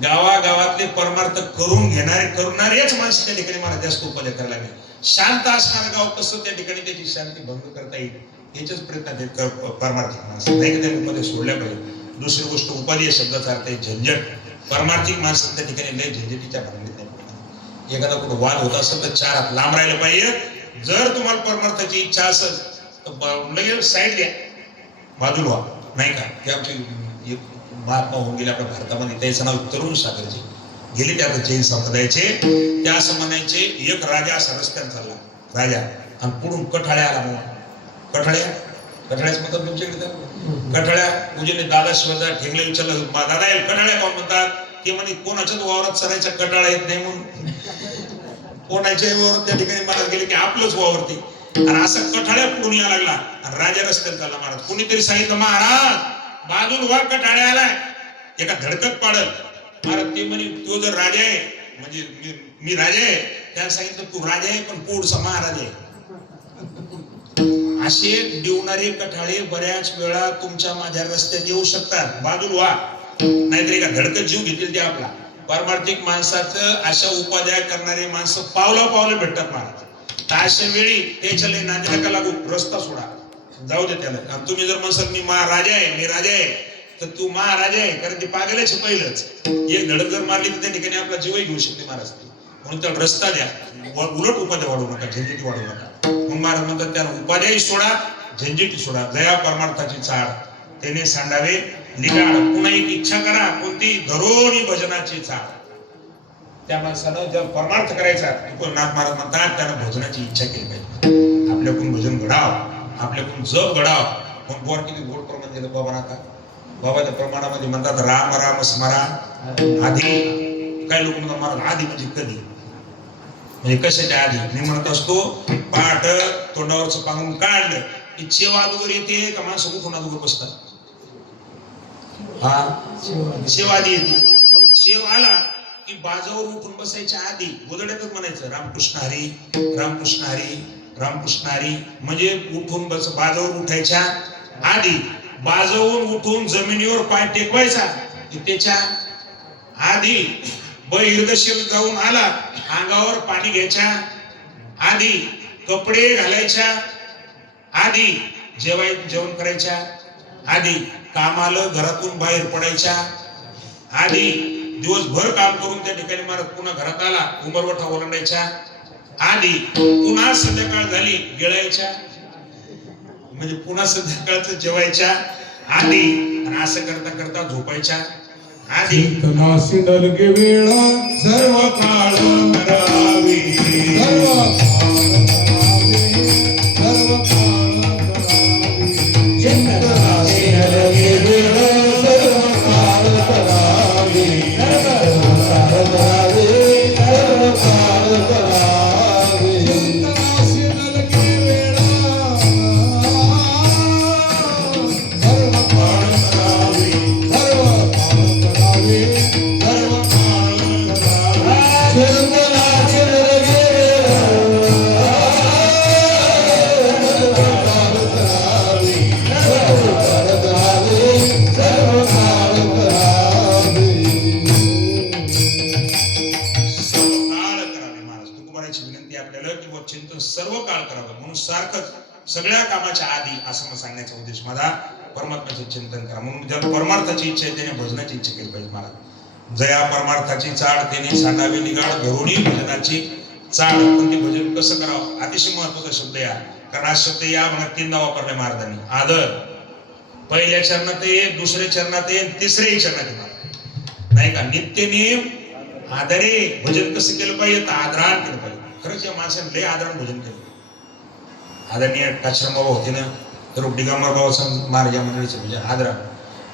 गावागावातले परमार्थ करून करणारेच माणसं त्या ठिकाणी मला जास्त उपाध्या करायला लागले. शांत असणारं गाव कसं त्या ठिकाणी त्याची शांती भंग करता येईल याच्याच प्रयत्न परमार्थिक माणसं नाही का त्या उपाध्या सोडल्या पाहिजे. दुसरी गोष्ट उपाधी या शब्दाचा अर्थ आहे झंझट. परमार्थिक माणसं त्या ठिकाणी लय झंझटीच्या भानगडीत नाही. एखादा कुठं वाद होत असेल तर चार हात लांब राहिलं पाहिजे. जर तुम्हाला परमार्थाची इच्छा असेल तर लगेच साईड द्या, बाजूला व्हा नाही का? ते आमचे महात्मा होऊन गेले आपल्या भारतामध्ये, त्याचं नाव तरुण सागरजी गेले. त्या जैन संप्रदायाचे त्या असं म्हणायचे एक राजा असा रस्त्याने चालला राजा आणि पुढून कठाळ्या आला. म्हणून कठाळ्याच म्हणतात तुमच्याकडे. कठाळ्या पूजेने दादा शिवाजा ठेंगले विचारलं दादा कठाळ्या कोण म्हणतात? ते म्हणे कोणाच्याच वावरात सरायचा कटाळा येत नाही म्हणून कोणाच्याही वावरात त्या ठिकाणी महाराज गेले की आपलंच वावर ते. आणि असा कठाळ्या पुढून यायला लागला आणि राजा रस्त्यात चालला. महाराज कोणीतरी सांगितलं महाराज बाजूला व्हा कठाळ्या आलाय एका धडकत पाडल. महाराज ते म्हणे तो जर राजा आहे म्हणजे मी राजा आहे त्याला सांगितलं तू राजा आहे पण पुढचा महाराज आहे. असे डिवणारे कठाळे बऱ्याच वेळा तुमच्या माझ्या रस्त्यात येऊ शकतात. बाजूला व्हा नाहीतर एका धडकत जीव घेतील ते आपला. पारमार्थिक माणसाचं अशा उपाध्याय करणारे माणसं पावला पावलं भेटतात महाराज. तर अशा वेळी त्याच्या लय नादी नका लागू, रस्ता सोडा, जाऊ दे त्याला. आणि तुम्ही जर म्हणसाल मी महाराजा आहे मी राजा आहे तर तू महाराजा आहे कारण ते पागलाचे पहिलंच एक धडक जर मारली तर त्या ठिकाणी आपला जीवही घेऊ शकते महाराज. म्हणून त्याला रस्ता द्या, उलट उपाध्या वाढवू नका, झंझटी वाढवू नका. मग महाराज म्हणतात त्याला उपाध्यायी सोडा झंझटी सोडा. दया परमार्थाची चाळ त्याने सांडावे लिगाड. पुन्हा एक इच्छा करा कोणती धरोणी भजनाची चाळ. त्या माणसानं जर परमार्थ करायचा नाथ महाराज म्हणतात त्यानं भजनाची इच्छा केली पाहिजे. आपल्याकडून भजन घडाव, आपल्याकडून जप घडाव. मग बोर किती गोड प्रमाण दिलं बाबा नाका बाबाच्या प्रमाणामध्ये म्हणतात राम राम स्मरा आधी. काही लोक म्हणतात महाराज आधी म्हणजे कधी म्हणजे कशाच्या आधी. मी म्हणत असतो पाठ तोंडावरच पांघरून काढलं की चेव अगोदर येते का माणसं उठून अगोदर बसतात. हा चेव आधी येते. मग चेव आला की बाजावर उठून बसायच्या आधी गोदड्यातच म्हणायचं रामकृष्ण हरी रामकृष्ण हरी रामकृष्ण हरी. म्हणजे उठून बस बाजावर उठायच्या आधी. बाजावरून उठून जमिनीवर पाय टेकवायचा की त्याच्या आधी. बहिर्दशेत जाऊन आला अंगावर पाणी घ्यायच्या आधी. कपडे घालायच्या आधी. जेवण करायच्या आधी. कामाला घरातून बाहेर पडायच्या आधी. दिवसभर काम करून त्या ठिकाणी महाराज पुन्हा घरात आला उमरवठा ओलांडायच्या आधी. पुन्हा संध्याकाळ झाली गिळायच्या म्हणजे पुन्हा संध्याकाळचं जेवायच्या आधी. आणि असं करता करता झोपायच्या आधी. चिंतनासी नलगे वेळा सर्व काळ करावी सर्व काळ करावी. चिंतनासी नलगे वेळा सर्व काळ करावी सर्व काळ करावी. चिंतनासी नलगे वेळा सर्व काळ करावी सर्व चिंतन सर्व काळ करावं म्हणून सारखंच सगळ्या कामाच्या आधी असं मग सांगण्याचा उद्देश माझा. परमात्म्याचे चिंतन करा म्हणून ज्याला परमार्थाची इच्छा आहे त्याने भजनाची इच्छा केली पाहिजे. महाराज जया परमार्थाची चाड त्याने सांडावे निगाड धरुणी भजनाची चाड. पण ते भजन कसं करावं अतिशय महत्वाचा शब्द या. कारण हा शब्द या म्हणत तीनदा वापरलाय महाराजांनी. आदर पहिल्या चरणात येईल दुसऱ्या चरणात येईल तिसऱ्याही चरणात येईल नाही का. नित्य नियम आदरे भजन कसं केलं पाहिजे तर आदरान केलं पाहिजे. खरंच या माणसाने लय आदरान भजन केलं. आदरणीय काश्रम बाबा होते ना तर दिगंबर बाबा महाराज मंडळीचे म्हणजे आदरान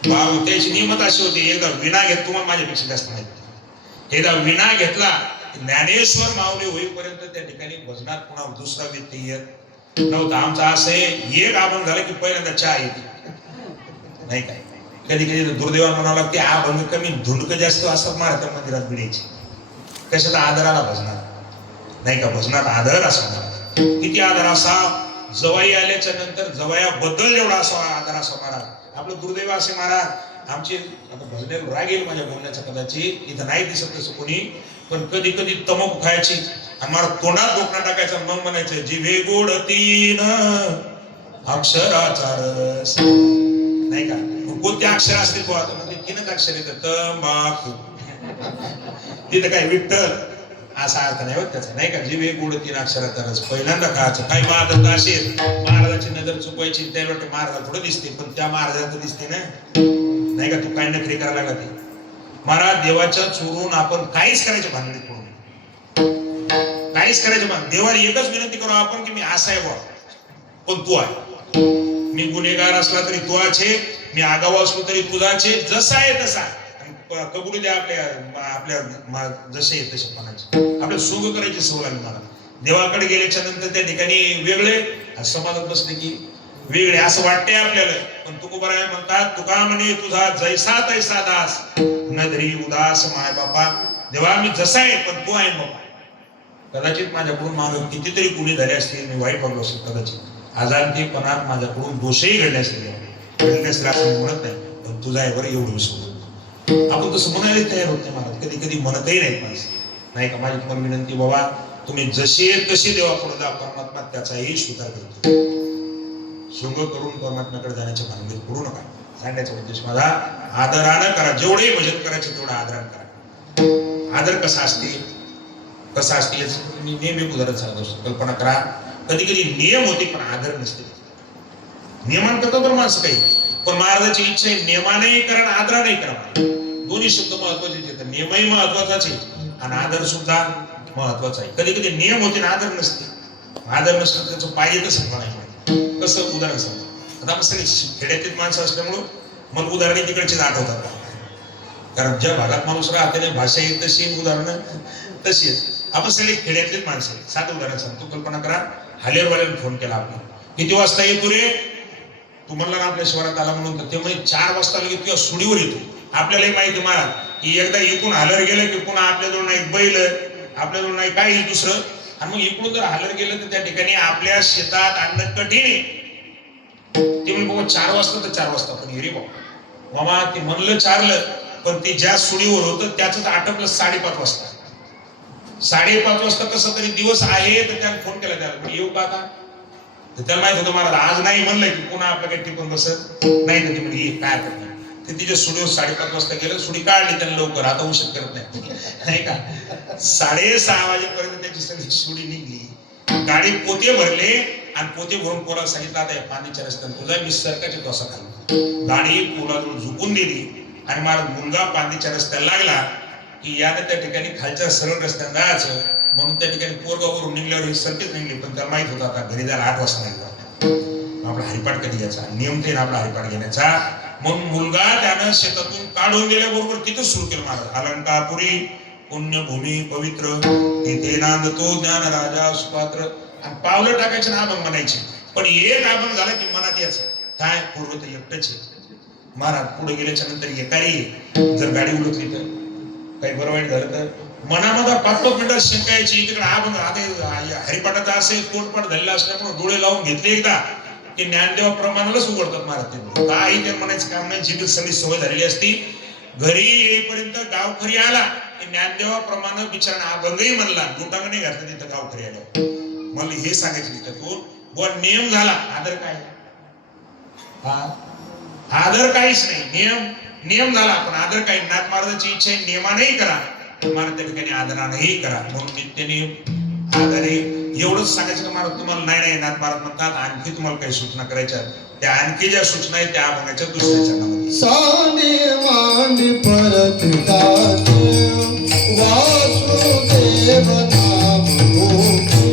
बाबा त्याची नियमत अशी होती. एकदा विना घेत तुम्हाला माझ्यापेक्षा जास्त माहिती. एकदा विना घेतला ज्ञानेश्वर माऊली होईपर्यंत त्या ठिकाणी भजनात पुन्हा दुसरा व्यक्ती येत नव्हता. आमचा असं एक अभंग झाला की पहिल्यांदा चहा येते नाही काय. कधी कधी दुर्दैवान म्हणावं लागते अभंग कमी धुंडक जास्त असतात महाराज मंदिरात भिडायचे. कशाचा आदराला भजनात नाही का. भजनात आदर असा किती आदर असा. जवाई आल्याच्या नंतर जवयाबद्दल एवढा असा आदर असा महाराज. आपलं दुर्दैव असे महाराज आमचे आता भजनेला राग येईल माझ्या बोलण्याचा कदाचित इथं नाही दिसत तसं कोणी. पण कधी कधी तमक खायची आणि मला तोंडात डोकणा टाकायचा मग म्हणायचं जिभे गोड तीन अक्षराचा रस नाही का. कोणते अक्षर असतील तो आता म्हणजे तीनच अक्षर येतं तंबाखू. तिथं काय विठ्ठल असा अर्थ नाही होत त्याचा नाही का. जिभे गोड तीन अक्षराचा रस पहिल्यांदा खायचं. काही महाराज असेल महाराजाची नजर चुकवायची त्याला वाटतं महाराज थोडं दिसते पण त्या महाराजाचं दिसते ना नाही का. तू काय नखरी करायला लागला ते महाराज देवाच्या चोरून आपण काहीच करायच्या भानगडीत पडू काहीच करायचं भान. देवाला एकच विनंती करू आपण की मी असा आहे बा पण तू आहे. मी गुन्हेगार असला तरी तू आहे मी आगाव असलो तरी तुझाचे जसा आहे तसा. कबुली द्या जसे आहे तसे पणाचे आपल्या सोंग करायची सवय लागली मला. देवाकडे गेल्याच्या नंतर त्या ठिकाणी वेगळे, समाजात बसले की वेगळे असं वाटतंय आपल्याला. पण तुकोबाराय म्हणतात, तुका म्हणे तुझा जैसा तैसा दास, न धरी उदास माय बापा. देवा मी जसा आहे पण तू आहे बाबा. कदाचित माझ्याकडून मागे कितीतरी गुन्हे झाले असतील, मी वाईट वागलो असेल, कदाचित अजाणतेपणात माझ्याकडून दोषही घडले असतील, असं म्हणत नाही. पण तुझा आहे बरं एवढं विश्वास. आपण तसं म्हणायला तयार होत नाही महाराज, कधी कधी म्हणतही नाहीत माणसं. नाही का, माझी तुम्हाला विनंती, बाबा तुम्ही जसे तसे देवा पुढे जा, परमात्मा त्याचाही स्वीकार करतो. सोंग करून परमात्म्याकडे जाण्याच्या भानगडीत पडू नका. सांगण्याचा उद्देश माझा, आदरानं करा. जेवढे भजन करायचे तेवढं आदरानं करा. आदर कसा असते याचं मी नेहमी उदाहरण सांगत असतो. कल्पना करा, कधी कधी नियम होते पण आदर नसते. नियमान करतो तर माणसं काही, पण महाराजाची इच्छा आहे नियमानेही करा आणि आदरानेही करा. दोन्ही शब्द महत्वाचे आहेत. नियमही महत्वाचाच आहे आणि आदर सुद्धा महत्वाचा आहे. कधी कधी नियम होते ना आदर नसते. आदर नसतं त्याचं पाहिजे तसं म्हणायचं. कसं उदाहरण सांगतो. आता आपण सगळे खेड्यातील माणसं असल्यामुळं मला उदाहरणे तिकडचीच आठवतात. कारण ज्या भागात माणूस राहते भाषा येत तशी, उदाहरणं तशी आहेत. आपण सगळे खेड्यातलीच माणसं आहेत. साधं उदाहरण सांगतो. कल्पना करा, हालेरवाल्याला फोन केला आपण, किती वाजता येतो रे? तू म्हणला ना आपल्या शहरात आला म्हणून, ते म्हणजे 4 वाजता लगेच किंवा सुडीवर येतो. आपल्यालाही माहिती महाराज की एकदा इकडून हालर गेलं की पुन्हा आपल्याजवळ नाही बैल, आपल्याजवळ नाही काही दुसरं. आणि मग इकडून जर हालर गेलं तर त्या ठिकाणी आपल्या शेतात आणणं कठीण आहे. ते म्हणजे बाबा 4 वाजता तर 4 वाजता पण रे बाबा मामा ते म्हणलं 4लं, पण ते ज्या सुडीवर होतं त्याच आटपलं 5:30 वाजता. 5:30 वाजता कसं तरी दिवस आहे तर त्याला फोन केला, त्याला येऊ का आता? तर त्याला माहित होतं महाराज आज नाही म्हणलंय की पुन्हा आपलं काही टिपून बसत नाही. तर ते म्हणजे काय करणार, ते तिच्या सुडीवर 5:30 वाजता गेलं. सुडी काढली त्याला लवकर, आता उशीर करत नाही का. 6:30 वाजेपर्यंत त्याची सगळी सुडी निघली. गाडी पोते भरले आणि पोते भरून पोराला सांगितलं आता या पाणीच्या रस्त्याने तुझा मी सरकारच्या तोसा खाली. गाडी पोलाजवळ झुकून दिली आणि मला मुलगा पाणीच्या रस्त्याला लागला की याने त्या ठिकाणी खालच्या सरळ रस्त्याने जायचं म्हणून त्या ठिकाणी पोरगावरून निघल्यावर ही सरकीच निघली. पण त्याला माहित होतं आता घरी जायला 8 वाजता नाही. आपला हरिपाठ कधी घ्यायचा, नियम ते आपला हरिपाठ घेण्याचा. मग मुलगा त्यानं शेतातून काढून दिल्याबरोबर तिथं सुरू केलं महाराज. अलंकापुरी पुण्यभूमी पवित्र, तिथे नांदतो ज्ञान राजा सुपात्र. आणि पावलं टाकायचे ना अभंग म्हणायचे. पण एक अभंग झाला की मनात यायचं काय पूर्व तर एकटच आहे महाराज. पुढे गेल्याच्या नंतर एकारी जर गाडी उलटली तर काही बरं वाईट झालं तर मनामध्ये 5 मिनिटात शंका यायची. तिकडे अभंग आता हरिपाठाचा असे तोंडपाठ झालेला असल्यामुळे डोळे लावून घेतले एकदा की ज्ञानदेवाप्रमाणालाच उघडतात महाराज. ते काही ते म्हणायचं काम नाही. जी सगळी सवय झालेली असती. घरी येईपर्यंत गावखरी आला की ज्ञानदेवाप्रमाणे बिचारा अभंगही म्हणला, दुटांग नाही घातलं तिथं गावखरी आलं. मला हे सांगायचं तिथं बुवा नियम झाला, आदर काय? आदर काहीच नाही. नियम झाला पण आदर काही. नाथ महाराजांची इच्छा आहे नियमानेही करा, तुम्हाला त्या ठिकाणी आदरानेही करा. म्हणून नित्यने आदरे एवढंच सांगायचं का महाराज तुम्हाला? नाही नाथ महाराज म्हणतात आणखी तुम्हाला काही सूचना करायच्या, त्या आणखी ज्या सूचना आहेत त्या बघायच्या दुसऱ्या चरणामध्ये. साने मांडी परत जाते वासुदेव नाम घेते.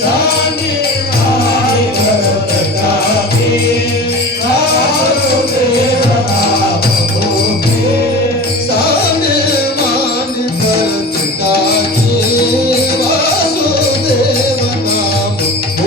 साने मांडी परत जाते वासुदेव नाम घेते. साने मांडी परत जाते वासुदेव नाम घेते.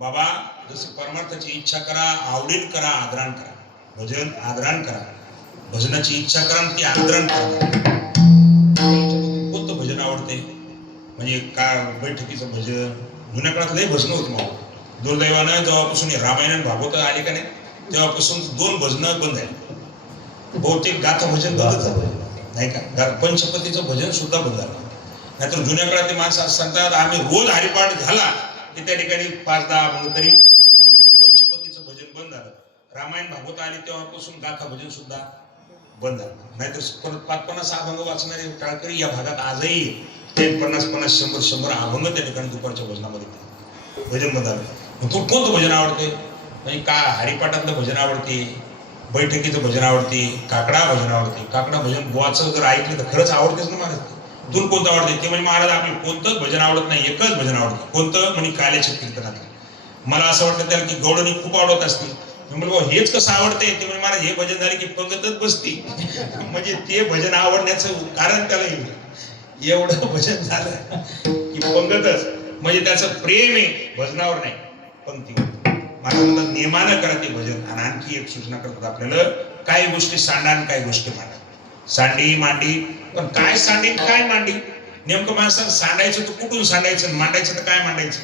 बाबा जसं परमार्थाची इच्छा करा, आवडीन करा, आदरान करा. भजन आदरान करा, भजनाची इच्छा करा आणि ती आदरान करा. कोणतं भजन आवडते? म्हणजे का बैठकीचं भजन. जुन्या काळात लय भजन होत मग. दुर्दैवानं जेव्हापासून रामायण आणि भागवत आले का नाही तेव्हापासून 2 भजनं बंद झाली. बहुतेक गाथा भजन बंद झालं नाही का. पंचपतीचं भजन सुद्धा बंद झालं. नाहीतर जुन्या काळात ते माणसं असं सांगतात आम्ही रोज हरिपाठ झाला की त्या ठिकाणी 5-10 अभंग तरी म्हणत होतो. पंचपतीचं भजन बंद झालं. रामायण भागवत आले तेव्हापासून गाथा भजन सुद्धा बंद झालं. नाहीतर परत 5-50 अभंग वाचणारे टाळकरी या भागात आजही ते 50-50, 100-100 अभंग त्या ठिकाणी दुपारच्या भजनामध्ये भजन बंद झालं. तू कोणतं भजन आवडते? म्हणजे का हरिपाठातलं भजन आवडते, बैठकीचं भजन आवडते, काकडा भजन आवडते? काकडा भजन बुवाचं जर ऐकलं तर खरंच आवडतेच ना महाराज. तुला कोणतं आवडते? ते म्हणजे महाराज आपलं कोणतंच भजन आवडत नाही, एकच भजन आवडतं. कोणतं? म्हणजे काल्याच्या कीर्तनातलं. मला असं वाटतं त्याला की गवळणी खूप आवडत असतील. मी म्हणलो हेच कसं आवडते? ते म्हणजे महाराज हे भजन झाले की पंगतच बसती. म्हणजे ते भजन आवडण्याचं कारण त्याला एवढं भजन झालं की पंगतच. म्हणजे त्याचं प्रेम आहे भजनावर नाही, पंक्तीवर. मला म्हणतात नियमानं करा ते भजन. आणि आणखी एक सूचना करतात आपल्याला, काही गोष्टी सांडा आणि काही गोष्टी मांडा. सांडी मांडी, पण काय सांडी काय मांडी? नेमकं माणसानं सांडायचं तर कुठून सांडायचं, मांडायचं तर काय मांडायचं?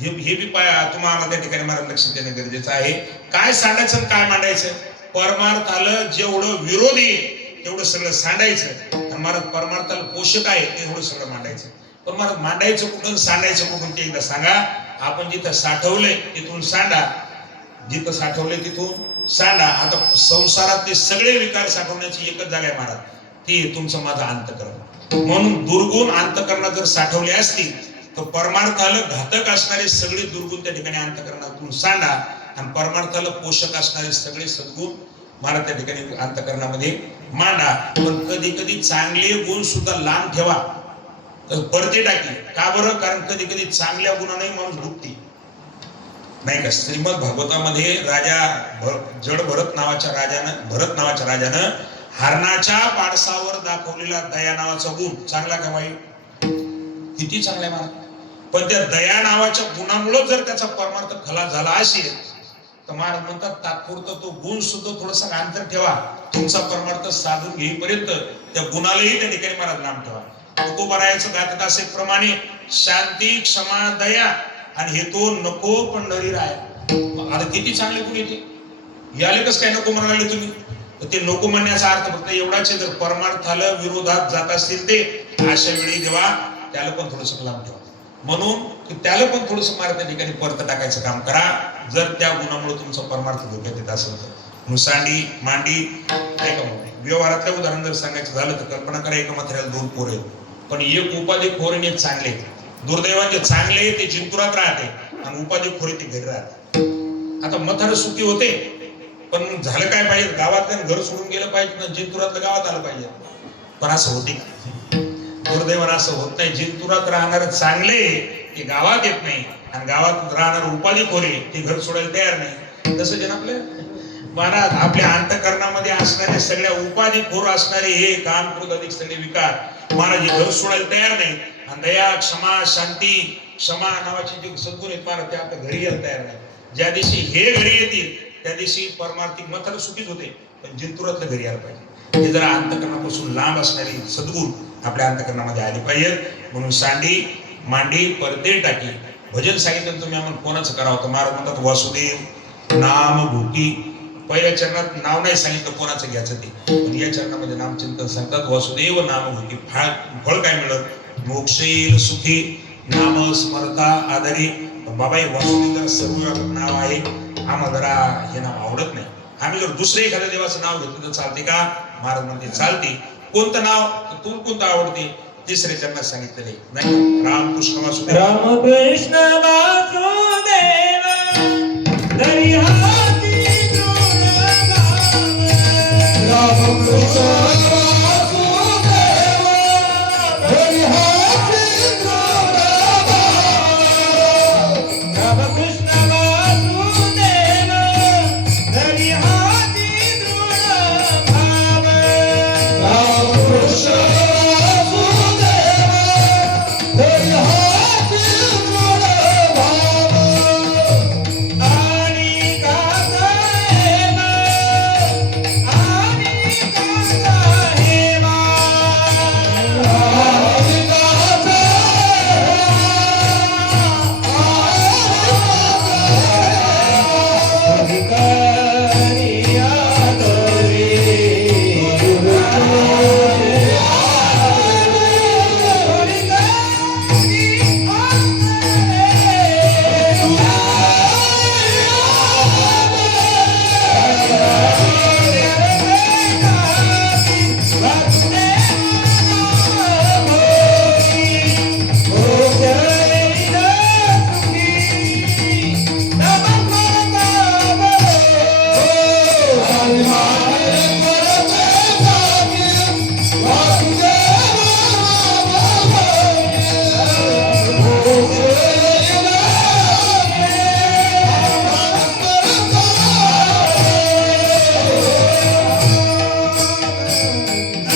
हे बी तुम्हाला त्या ठिकाणी मला लक्ष देणं गरजेचं आहे. काय सांडायचं आणि काय मांडायचं? परमार्थाला जेवढं विरोधी तेवढं सगळं सांडायचं आणि मला परमार्थाला पोषक आहे तेवढं सगळं मांडायचं. पण मला मांडायचं कुठून, सांडायचं कुठून ते एकदा सांगा. आपण जिथं साठवलंय तिथून सांडा, जिथं साठवलंय तिथून सांडा. आता संसारातले सगळे विकार साठवण्याची एकच जागा आहे महाराज, ती तुमचं माझं अंतःकरण. म्हणून दुर्गुण अंतःकरणात जर साठवले असतील तर परमार्थाला घातक असणारे सगळे दुर्गुण त्या ठिकाणी अंतःकरणातून सांडा आणि परमार्थाला पोषक असणारे सगळे सद्गुण मला त्या ठिकाणी अंतःकरणामध्ये मांडा. पण कधी कधी चांगले गुण सुद्धा लांब ठेवा, परते टाकी. का बरं? कारण कधी कधी चांगल्या गुणाने माणूस डुबते नाही का. श्रीमद भागवतामध्ये राजा जड भरत नावाच्या राजानं हरणाच्या पाडसावर दाखवलेला दया नावाचा गुण चांगला का वाईट? किती चांगला आहे मला. पण त्या दया नावाच्या गुणामुळे जर त्याचा परमार्थ खलास झाला असेल तर महाराज म्हणतात तात्पुरतं तो गुण सुद्धा थोडंसं अंतर ठेवा. तुमचा परमार्थ साधून घेईपर्यंत त्या गुणालाही त्या ठिकाणी महाराज नाम ठेवा. तुकोबारायाचं गातात असे प्रमाणे शांती क्षमा दया आणि हे तो नको पण नरी राया. आता किती चांगले गुण येते. याले कसं काय नको म्हणाले तुम्ही? तर ते नको म्हणण्याचा अर्थ फक्त एवढाच आहे, जर परमार्थाला विरोधात जात असतील ते अशा वेळी देवा त्याला पण थोडस लांब ठेवा. म्हणून त्याला पण थोडस मारा त्या ठिकाणी परत टाकायचं काम करा जर त्या गुणामुळे तुमचा परमार्थ धोक्यात येत असेल तर. मुसांडी मांडी ऐका, व्यवहारातलं उदाहरण जर सांगायचं झालं तर कल्पना करा एका म्हाताऱ्याला 2 पोरं आहेत, पण एक उपाधी खोर आणि एक चांगले. दुर्दैवाचे चांगले ते जिंतुरात राहते आणि उपाधी खोरे ते घरी राहते. आता म्हातारं सुखी होते, पण झालं काय पाहिजे? गावात घर सोडून गेलं पाहिजे, जिंतुरातलं गावात आलं पाहिजे. पण असं होते का? दुर्दैवानं असं होत नाही. जिंतुरात राहणार चांगले ते गावात येत नाही आणि गावात राहणार उपाधी खोरे ते घर सोडायला तयार नाही. तसं जन आपल्या महाराज आपल्या अंतःकरणामध्ये असणारे सगळ्या उपाधी खोर असणारे हे काम क्रोध अधिक सगळे विकार महाराज हे घर सोडायला तयार नाही. आणि दया क्षमा शांती क्षमा नावाची जी सद्गुण आहेत महाराज ते आता घरी यायला तयार नाही. ज्या दिवशी हे घरी येतील त्या दिवशी परमार्थिक म्हातारं सुखीच होते, पण जिंतुरातलं घरी यायला पाहिजे. हे जरा अंतःकरणापासून लांब असणारी सद्गुण आपल्या अंतःकरणामध्ये आली पाहिजेत. म्हणून सांडी मांडी परते टाकी. भजन सांगितलं तुम्ही आम्हाला कोणाचं करावं तर महाराज म्हणतात वासुदेव नाम भूकी. पहिल्या चरणात नाव नाही सांगितलं कोणाचं घ्यायचं ते, पण या चरणामध्ये नामचिंतन सांगतात वासुदेव नाम भूकी. फळ काय मिळत? मोक्षेल सुखी नाम स्मरता आदरी. बाबा हे वासुदेव सर्व नाव आहे, आम्हाला जरा हे नाव आवडत नाही. आम्ही जर दुसरे एखाद्या देवाचं नाव घेतलं तर चालते का? महाराज म्हणते चालते. कोणतं नाव? तुला कोणतं आवडते? तिसऱ्या चरणात सांगितलेले नाही. रामकृष्ण वासुदेव रामकृष्ण वासुदेव हरी हाती जोड गाव. रामकृष्ण वासुदेव हरी हाती जोड गाव. रामकृष्ण वासुदेव हरी हाती जोड भाव. रामकृष्ण वासुदेव हरी हाती जोड भाव.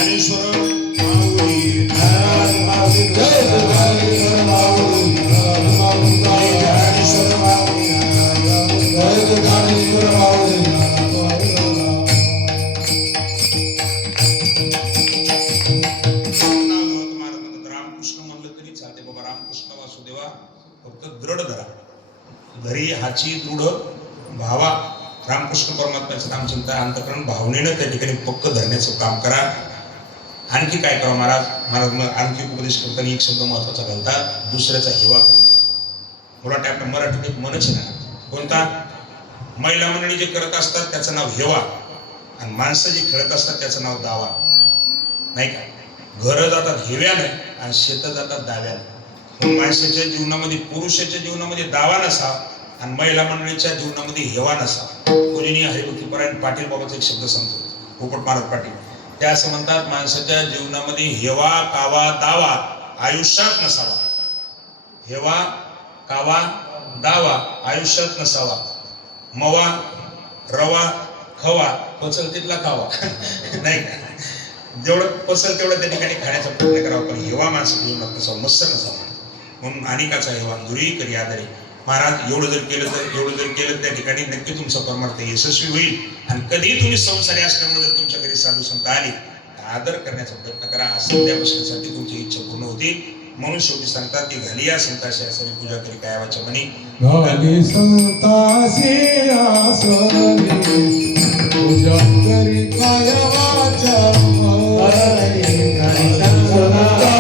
ज्ञानेश्वर माऊली जय ज्ञानेश्वर माऊली ज्ञानेश्वर माऊली जय ज्ञानेश्वर माऊली रामकृष्ण म्हणलं तरी चालते बाबा. रामकृष्ण वासुदेवा फक्त दृढ धरा. घरी हाची दृढ भावा. रामकृष्ण परमात्म्याचं नाम चिंता अंतकरण भावनेनं त्या ठिकाणी पक्क धरण्याचं काम करा. आणखी काय करा महाराज. महाराज मग आणखी उपदेश करताना एक शब्द महत्वाचा घालतात, दुसऱ्याचा हेवा करू नका. मला वाटतं आपल्या मराठीत मनच ना कोणता. महिला मंडळी जे करत असतात त्याचं नाव हेवा आणि माणसं जे खेळत असतात त्याचं नाव दावा. नाही का. घरं जातात हेव्याने आणि शेतं जातात दाव्याने. माणसाच्या जीवनामध्ये पुरुषाच्या जीवनामध्ये दावा नसावा आणि महिला मंडळीच्या जीवनामध्ये हेवा नसावा. पूजनीय हरिभक्तीपरायण पाटील बाबाचा एक शब्द सांगतो, पोपट महाराज पाटील. ते असं म्हणतात, माणसाच्या जीवनामध्ये हेवा कावा दावा आयुष्यात नसावा. हेवा कावा दावा आयुष्यात नसावा. मवा रवा खवा पचल तिथला खावा. नाही का. जेवढं पसल तेवढं त्या ठिकाणी खाण्याचा प्रयत्न करावा, पण हेवा माणसाच्या जीवनात नसावा, मत्सर नसावा. म्हणून अनेकाचा हेवा दुरी करी आदरे. महाराज एवढं जर केलं त्या ठिकाणी नक्की तुमचा परमार्थ यशस्वी होईल. आणि कधी तुम्ही संसारी असल्यामुळे जर तुमच्या घरी साधू संत आली आदर करण्याचा प्रयत्न करा. असं त्या गोष्टीसाठी तुमची इच्छा पूर्ण होती. म्हणून शेवटी सांगतात की घालिया संताशी असावी पूजा करी कायावाच्या म्हणी. घाली संतासी आसनी पूजा करी कायवाच्या म्हणी. घाली संतासी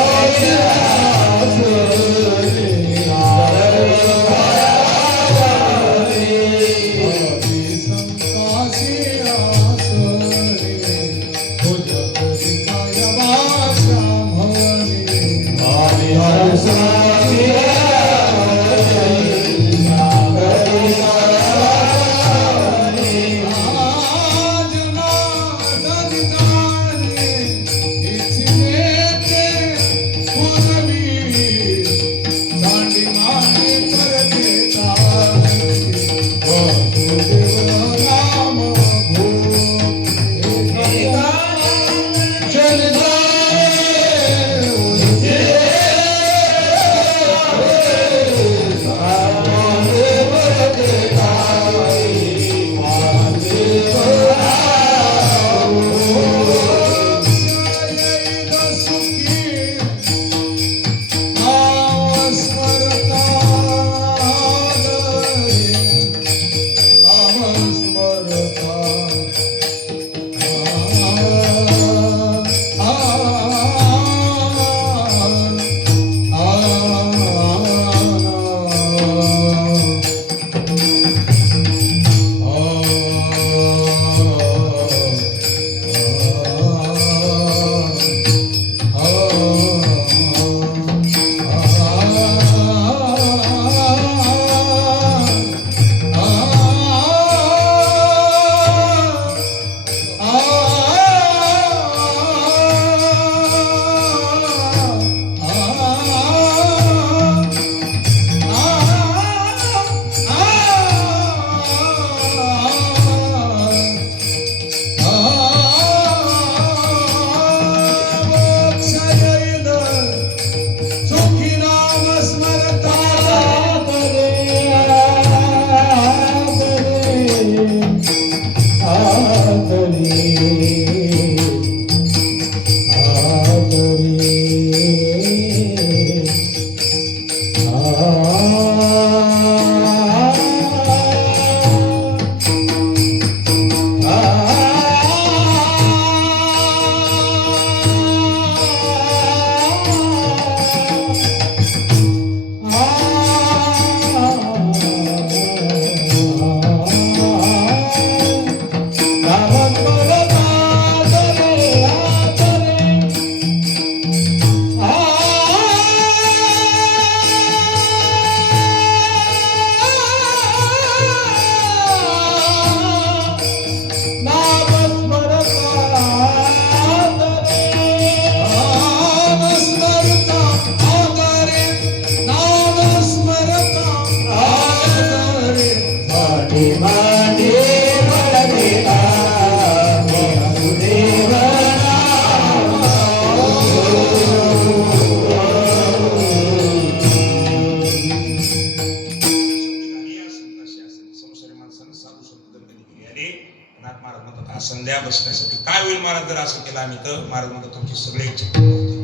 आला आम्ही तर महाराज म्हणतात तुमची सगळी इच्छा पूर्ण होती.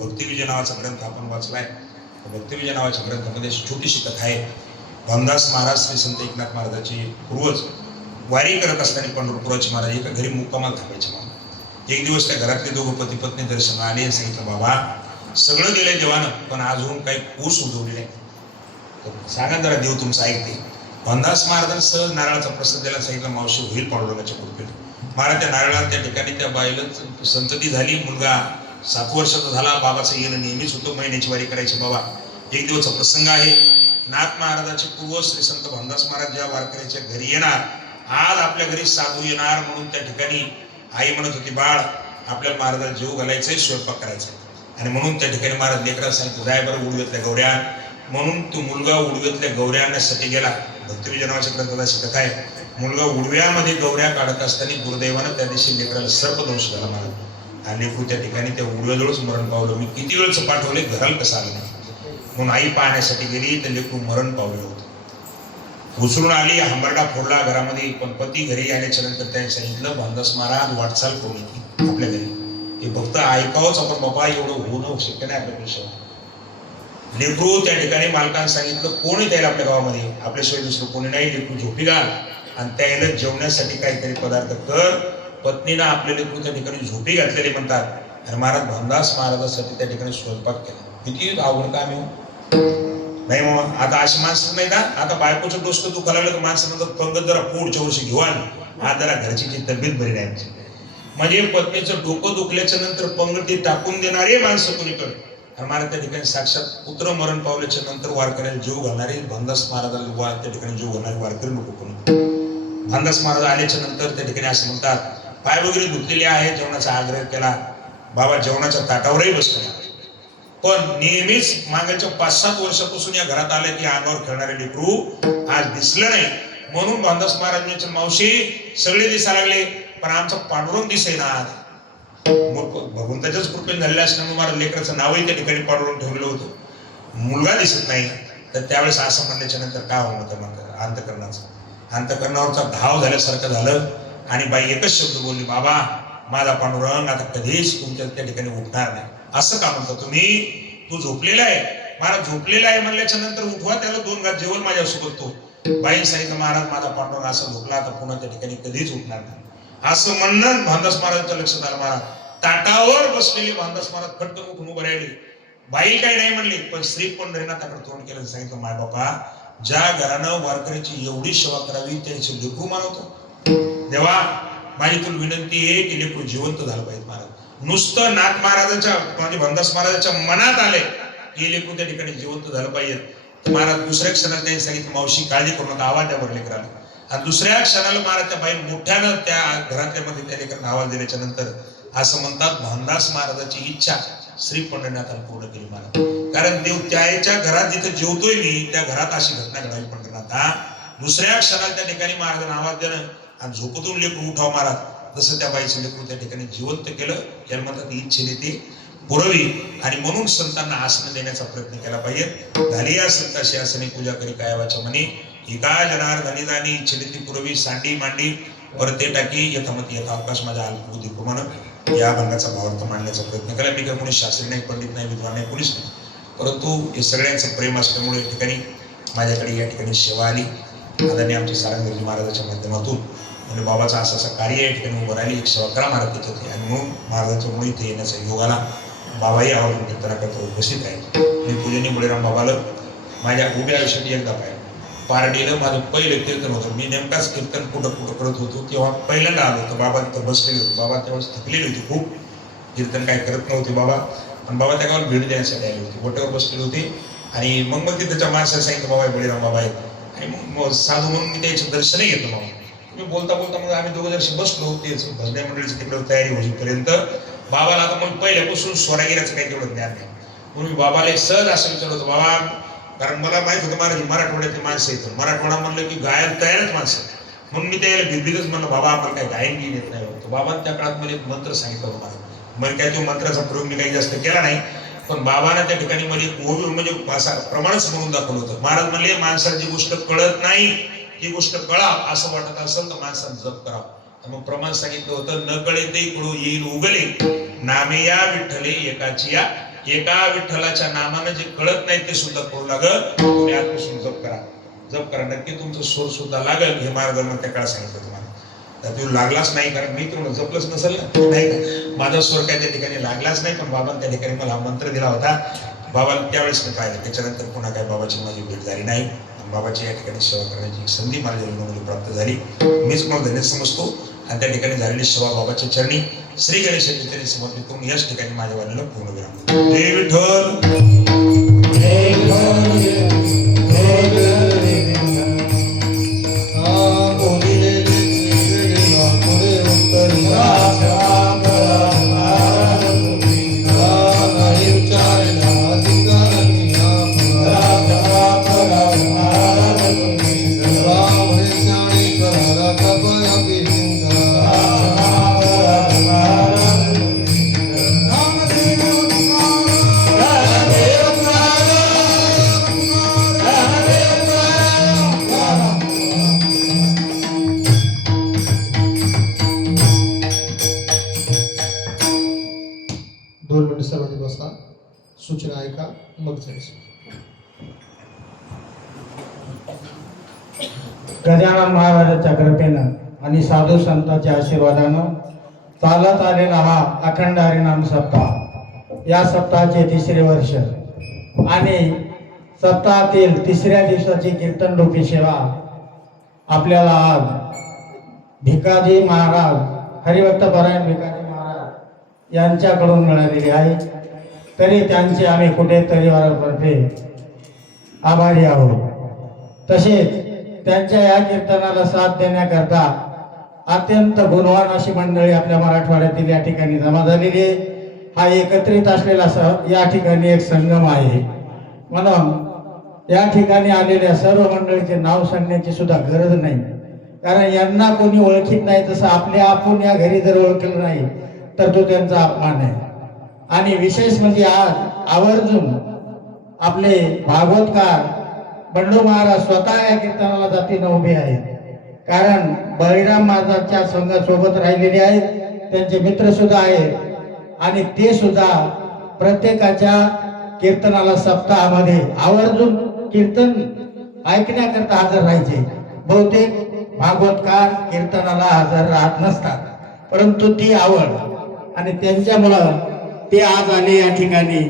भक्तिविजय नावाचा ग्रंथ आपण वाचलाय. भक्तिविजय नावाच्या ग्रंथामध्ये छोटीशी कथा आहे. रामदास महाराज श्री संत एकनाथ महाराजाची पूर्वज वारी करत असताना पंढरपुराचे महाराज एका घरी मुक्कामाला थांबायचे. मग एक दिवस त्या घरातले दोघं पती पत्नी दर्शन आले आणि सांगितलं बाबा सगळं गेलंय देवानं पण अजून काही ऊस उगवली नाही, सांगा जरा देव तुमचं ऐकते. रामदास महाराजांनी सहज नारळाचा प्रसाद द्यायला सांगितलं मावशी होईल पांडुरंगाच्या कृपेने. महाराज त्या नारळात त्या ठिकाणी त्या बाईला संतती झाली. मुलगा 7 वर्षाचा झाला. बाबाचं येणं नेहमीच होतं, महिन्याची वारी करायची बाबा. एक दिवसचा प्रसंग आहे. नाथ महाराजाचे पूर्व श्री संत रामदास महाराज ज्या वारकऱ्याच्या घरी येणार, आज आपल्या घरी साधू येणार म्हणून त्या ठिकाणी आई म्हणत होती बाळ आपल्याला महाराजाला जेव घालायचंय, स्वयंपाक करायचा. आणि म्हणून त्या ठिकाणी महाराज लेकराला सांगितलं जाय बरं उडव्यातल्या गौऱ्या. म्हणून तो मुलगा उडव्यातल्या गौऱ्या आणण्यासाठी गेला. भक्तिविजय नावाच्या ग्रंथात अशी कथा आहे. मुलगा उडव्यामध्ये गौऱ्या काढत असताना गुरुदैवानं त्या दिवशी लेकराला सर्पदंश झाला महाराज. आणि लेकरू त्या ठिकाणी त्या उडव्याजवळच मरण पावलं. मी किती वेळच पाठवले घराला कसं आलं नाही म्हणून आई पाहण्यासाठी गेली तर लेकरू मरण पावलं होतं. उचलून आली, हंबरडा फोडला घरामध्ये. पण पती घरी आल्याच्या नंतर त्यांनी सांगितलं रामदास महाराज वाटचाल करून येते आपल्या घरी. हे फक्त ऐकावंच आपण बाबा एवढं होणं शक्य नाही आपल्यापेक्षा. लेकरू त्या ठिकाणी मालकाने सांगितलं कोणी त्याला आपल्या गावामध्ये आपल्याशिवाय दुसरं कोणी नाही. लेकरू झोपी घाल आणि त्याला जेवण्यासाठी काहीतरी पदार्थ कर. पत्नीनं आपल्या लेकरू त्या ठिकाणी झोपी घातलेले म्हणतात. आणि महाराज रामदास महाराजांसाठी त्या ठिकाणी स्वयंपाक केला. किती आवड काम आहे नाही मग. आता अशी माणसं नाही ना. आता बायकोचं डोसकं तू लागलं तर माणसं म्हणतात पंगत जरा पुढच्या वर्षी घेऊ आण आज जरा घरची तब्येत बरी नाही. म्हणजे पत्नीचं डोकं दुखल्याच्या नंतर पंगती टाकून देणारे माणसं कोणीकडे. आणि महाराज त्या ठिकाणी साक्षात पुत्र मरण पावल्याच्या नंतर वारकऱ्याला जीव घालणारे रामदास महाराजाला त्या ठिकाणी जीव घालणारे वारकरी लोक कोण. रामदास महाराज आल्याच्या नंतर त्या ठिकाणी असं म्हणतात पाय वगैरे धुतलेले आहे. जेवणाचा आग्रह केला. बाबा जेवणाच्या ताटावरही बसले. पण नेहमीच मागच्या 5-7 वर्षापासून या घरात आले की अंगावर खेळणारे लेकरू आज दिसलं नाही. म्हणून रामदास महाराजांच्या मावशी सगळे दिसायला लागले पण आमचा पांडुरंग दिसेना. भगवंताच्याच कृपेने झालेल्या असल्यामुळे महाराज लेकराचं नावही त्या ठिकाणी पांडुरंग ठेवलेलं होतं. मुलगा दिसत नाही. तर त्यावेळेस असं म्हणल्याच्या नंतर काय होतं म्हणतात अंतकरणावरचा धाव झाल्यासारखं झालं. आणि बाई एकच शब्द बोलली बाबा माझा पांडुरंग आता कधीच तुमच्या त्या ठिकाणी उठणार नाही. असं का म्हणता तुम्ही? तू झोपलेला आहे. महाराज झोपलेला आहे म्हणल्याच्या नंतर उठवा त्याला 2 घास जेवण माझ्यासोबत. तो बाई सांगितलं महाराज माझा पांडुरंग असं झोपला आता पुन्हा त्या ठिकाणी कधीच उठणार नाही. असं म्हणणं रामदास महाराजांच्या लक्षात आलं. महाराज ताटावर बसलेले रामदास महाराज खटकन उठून उभे राहिले. बाई काही नाही म्हणली पण श्री पंढरीनाथाकडे तोंड केलं. सांगितलं माय बापा ज्या घरानं वारकऱ्याची एवढी सेवा करावी त्याचे लेकरू मानवतो. देवा माझी तुला विनंती आहे की लेकरू जिवंत झालं पाहिजे. महाराज नुसतं नाथ महाराजांच्या म्हणजे रामदास महाराजांच्या मनात आले की लेकरू त्या ठिकाणी जिवंत झालं पाहिजे. महाराज दुसऱ्या क्षणाला त्यांनी सांगितलं मावशी काळजी करू नका आवाज द्या बरं लेकराला. आणि दुसऱ्या क्षणाला महाराज त्या बाई मोठ्यानं त्या घरातल्या मध्ये त्या लेकरांना आवाज दिल्याच्या नंतर असं म्हणतात रामदास महाराजाची इच्छा श्री पंढरीनाथाला पूर्ण केली महाराज. कारण देव त्याच्या घरात जिथे जेवतोय मी त्या घरात अशी घटना घडावी पंढरीनाथा. दुसऱ्या क्षणाला त्या ठिकाणी महाराजांना आवाज देणं आणि झोपतून लेकरू उठाव महाराज. तसं त्या बाईचं लेकरू त्या ठिकाणी जिवंत केलं. याला म्हणतात इच्छेने ते पुरवी. आणि म्हणून संतांना आसन देण्याचा प्रयत्न केला पाहिजे. झाली या संताशी आसने पूजा करी कायावाच्या म्हणे एका जनार्दनी जाणी इच्छेने ती पुरवी सांडी मांडी परते टाकी यथामती यथा अवकाश माझ्या अल्पबुद्धी प्रमाण या भंगाचा भावार्थ मांडण्याचा प्रयत्न केला. मी काही कोणी शास्त्री नाही, पंडित नाही, विद्वान नाही, कोणीच नाही. परंतु हे सगळ्यांचं प्रेम असल्यामुळे या ठिकाणी माझ्याकडे या ठिकाणी सेवा आली. आदरणीय आमचे सारंगजी महाराजाच्या माध्यमातून म्हणजे बाबाचं असं कार्य या ठिकाणी उभं राहिली. एक सेवा करा महाराज त्याच्यात. आणि म्हणून महाराजांच्या मुळे इथे येण्याचा योग आला. बाबाही आवडून कीर्तनाकरता उपस्थित आहे. मी पूजनीय मुळेराम बाबाला माझ्या उभ्या आयुष्यात एकदा पाहिलं. पारडीला माझं पहिलं कीर्तन होतं. मी नेमकाच कीर्तन कुठं करत होतो तेव्हा पहिल्यांदा आलो होतो. बाबा तिथं बसलेले होते. बाबा त्यावेळेस थकलेली होती खूप. कीर्तन काय करत नव्हते बाबा. पण बाबा त्या गावाला भेट देण्यासाठी आले होते. गोट्यावर बसलेले होते. आणि मग तिथच्या माणसाला सांगितलं बाबा बळीराम बाबा आहेत. आणि मग साधू म्हणून मी त्याचं दर्शनही घेतलं. बाबा मी बोलता मग आम्ही दोघं जरशी बसलो. तेच भजनी मंडळीचं तिकडं तयारी होईपर्यंत बाबाला आता मग पहिल्यापासून स्वरागिराचं काही तेवढं ज्ञान नाही. म्हणून मी बाबाला एक सहज असं विचारलं होतं बाबा कारण मला माहित होतं महाराज मराठवाड्यातली माणसं येतं. मराठवाडा म्हणलं की गायन तयारच माणसं. म्हणून मी त्याला भिडलीतच म्हणलं बाबा आपण काही गायन घेऊन येत नाही होतं. बाबा त्या काळात मला एक मंत्र सांगितलं होतं मला. मग काय तो मंत्राचा प्रयोग मी काही जास्त केला नाही. पण बाबांना त्या ठिकाणी मला म्हणजे असा प्रमाणच म्हणून दाखवलं होतं. महाराज म्हणले माणसाला जी गोष्ट कळत नाही ती गोष्ट कळा असं वाटत असेल तर माणसानं जप करावं. मग प्रमाण सांगितलं होतं, न कळेते कुळू येईल उगले, नामे या विठ्ठले एकाची या. एका विठ्ठलाच्या नामानं जे कळत नाही ते सुद्धा कळू लागल. तुम्ही आजपासून जप करा, जप करा, नक्की तुमचं स्वर सुद्धा लागेल. हे मार्गदर्शन त्या काळात सांगितलं तुम्हाला. तर तुम्ही लागलाच नाही, कारण मी तुम्हाला जपलंच नसेल ना, नाही का? माझा स्वर काय त्या ठिकाणी लागलाच नाही, पण बाबांनी त्या ठिकाणी मला मंत्र दिला होता. बाबाला त्यावेळेस मी पाहिलं, त्याच्यानंतर पुन्हा काय बाबाची माझी भेट झाली नाही. बाबाची या ठिकाणी सेवा करण्याची एक संधी माझ्या जीवनामध्ये प्राप्त झाली. मीच मला धन्य समजतो. आणि त्या ठिकाणी झालेली सेवा बाबाच्या चरणी श्री गणेशाच्या चरणी समर्पित करून याच ठिकाणी माझ्या वाणीला पूर्ण विराम. जय विठ्ठल. जय विठ्ठल, जय विठ्ठल. सर्वांनी बसा, सूचना ऐका, मग जायचं. गजानन महाराजांच्या कृपेनं आणि साधू संतांच्या आशीर्वादानं चालत आलेला हा अखंड हरिनाम सप्ताह, या सप्ताहाचे 3रे वर्ष आणि सप्ताहातील 3ऱ्या दिवसाची कीर्तन रूपी सेवा आपल्याला आज भिकाजी महाराज, हरिभक्त परायण भिकाजी महाराज यांच्याकडून मिळालेली आहे. तरी त्यांचे आम्ही कुठेतरी वारातर्फे आभारी आहोत. तसेच त्यांच्या या कीर्तनाला साथ देण्याकरता अत्यंत गुणवान अशी मंडळी आपल्या मराठवाड्यातील या ठिकाणी जमा झालेली आहे. हा एकत्रित असलेला या ठिकाणी एक संगम आहे. म्हणून या ठिकाणी आलेल्या सर्व मंडळीचे नाव सांगण्याची सुद्धा गरज नाही, कारण यांना कोणी ओळखीत नाही. तसं आपल्या आपण या घरी जर ओळखलं नाही तर तो त्यांचा अपमान आहे. आणि विशेष म्हणजे आज आवर्जून आपले भागवतकार बंडू महाराज स्वतः या कीर्तनाला जातीनं उभे आहेत, कारण बळीराम महाराजांच्या संघासोबत राहिलेले आहेत. त्यांचे मित्र सुद्धा आहेत आणि ते सुद्धा प्रत्येकाच्या कीर्तनाला सप्ताहामध्ये आवर्जून कीर्तन ऐकण्याकरता हजर राहायचे. बहुतेक भागवतकार कीर्तनाला हजर राहत नसतात, परंतु ती आवड आणि त्यांच्यामुळं ते आज आले या ठिकाणी.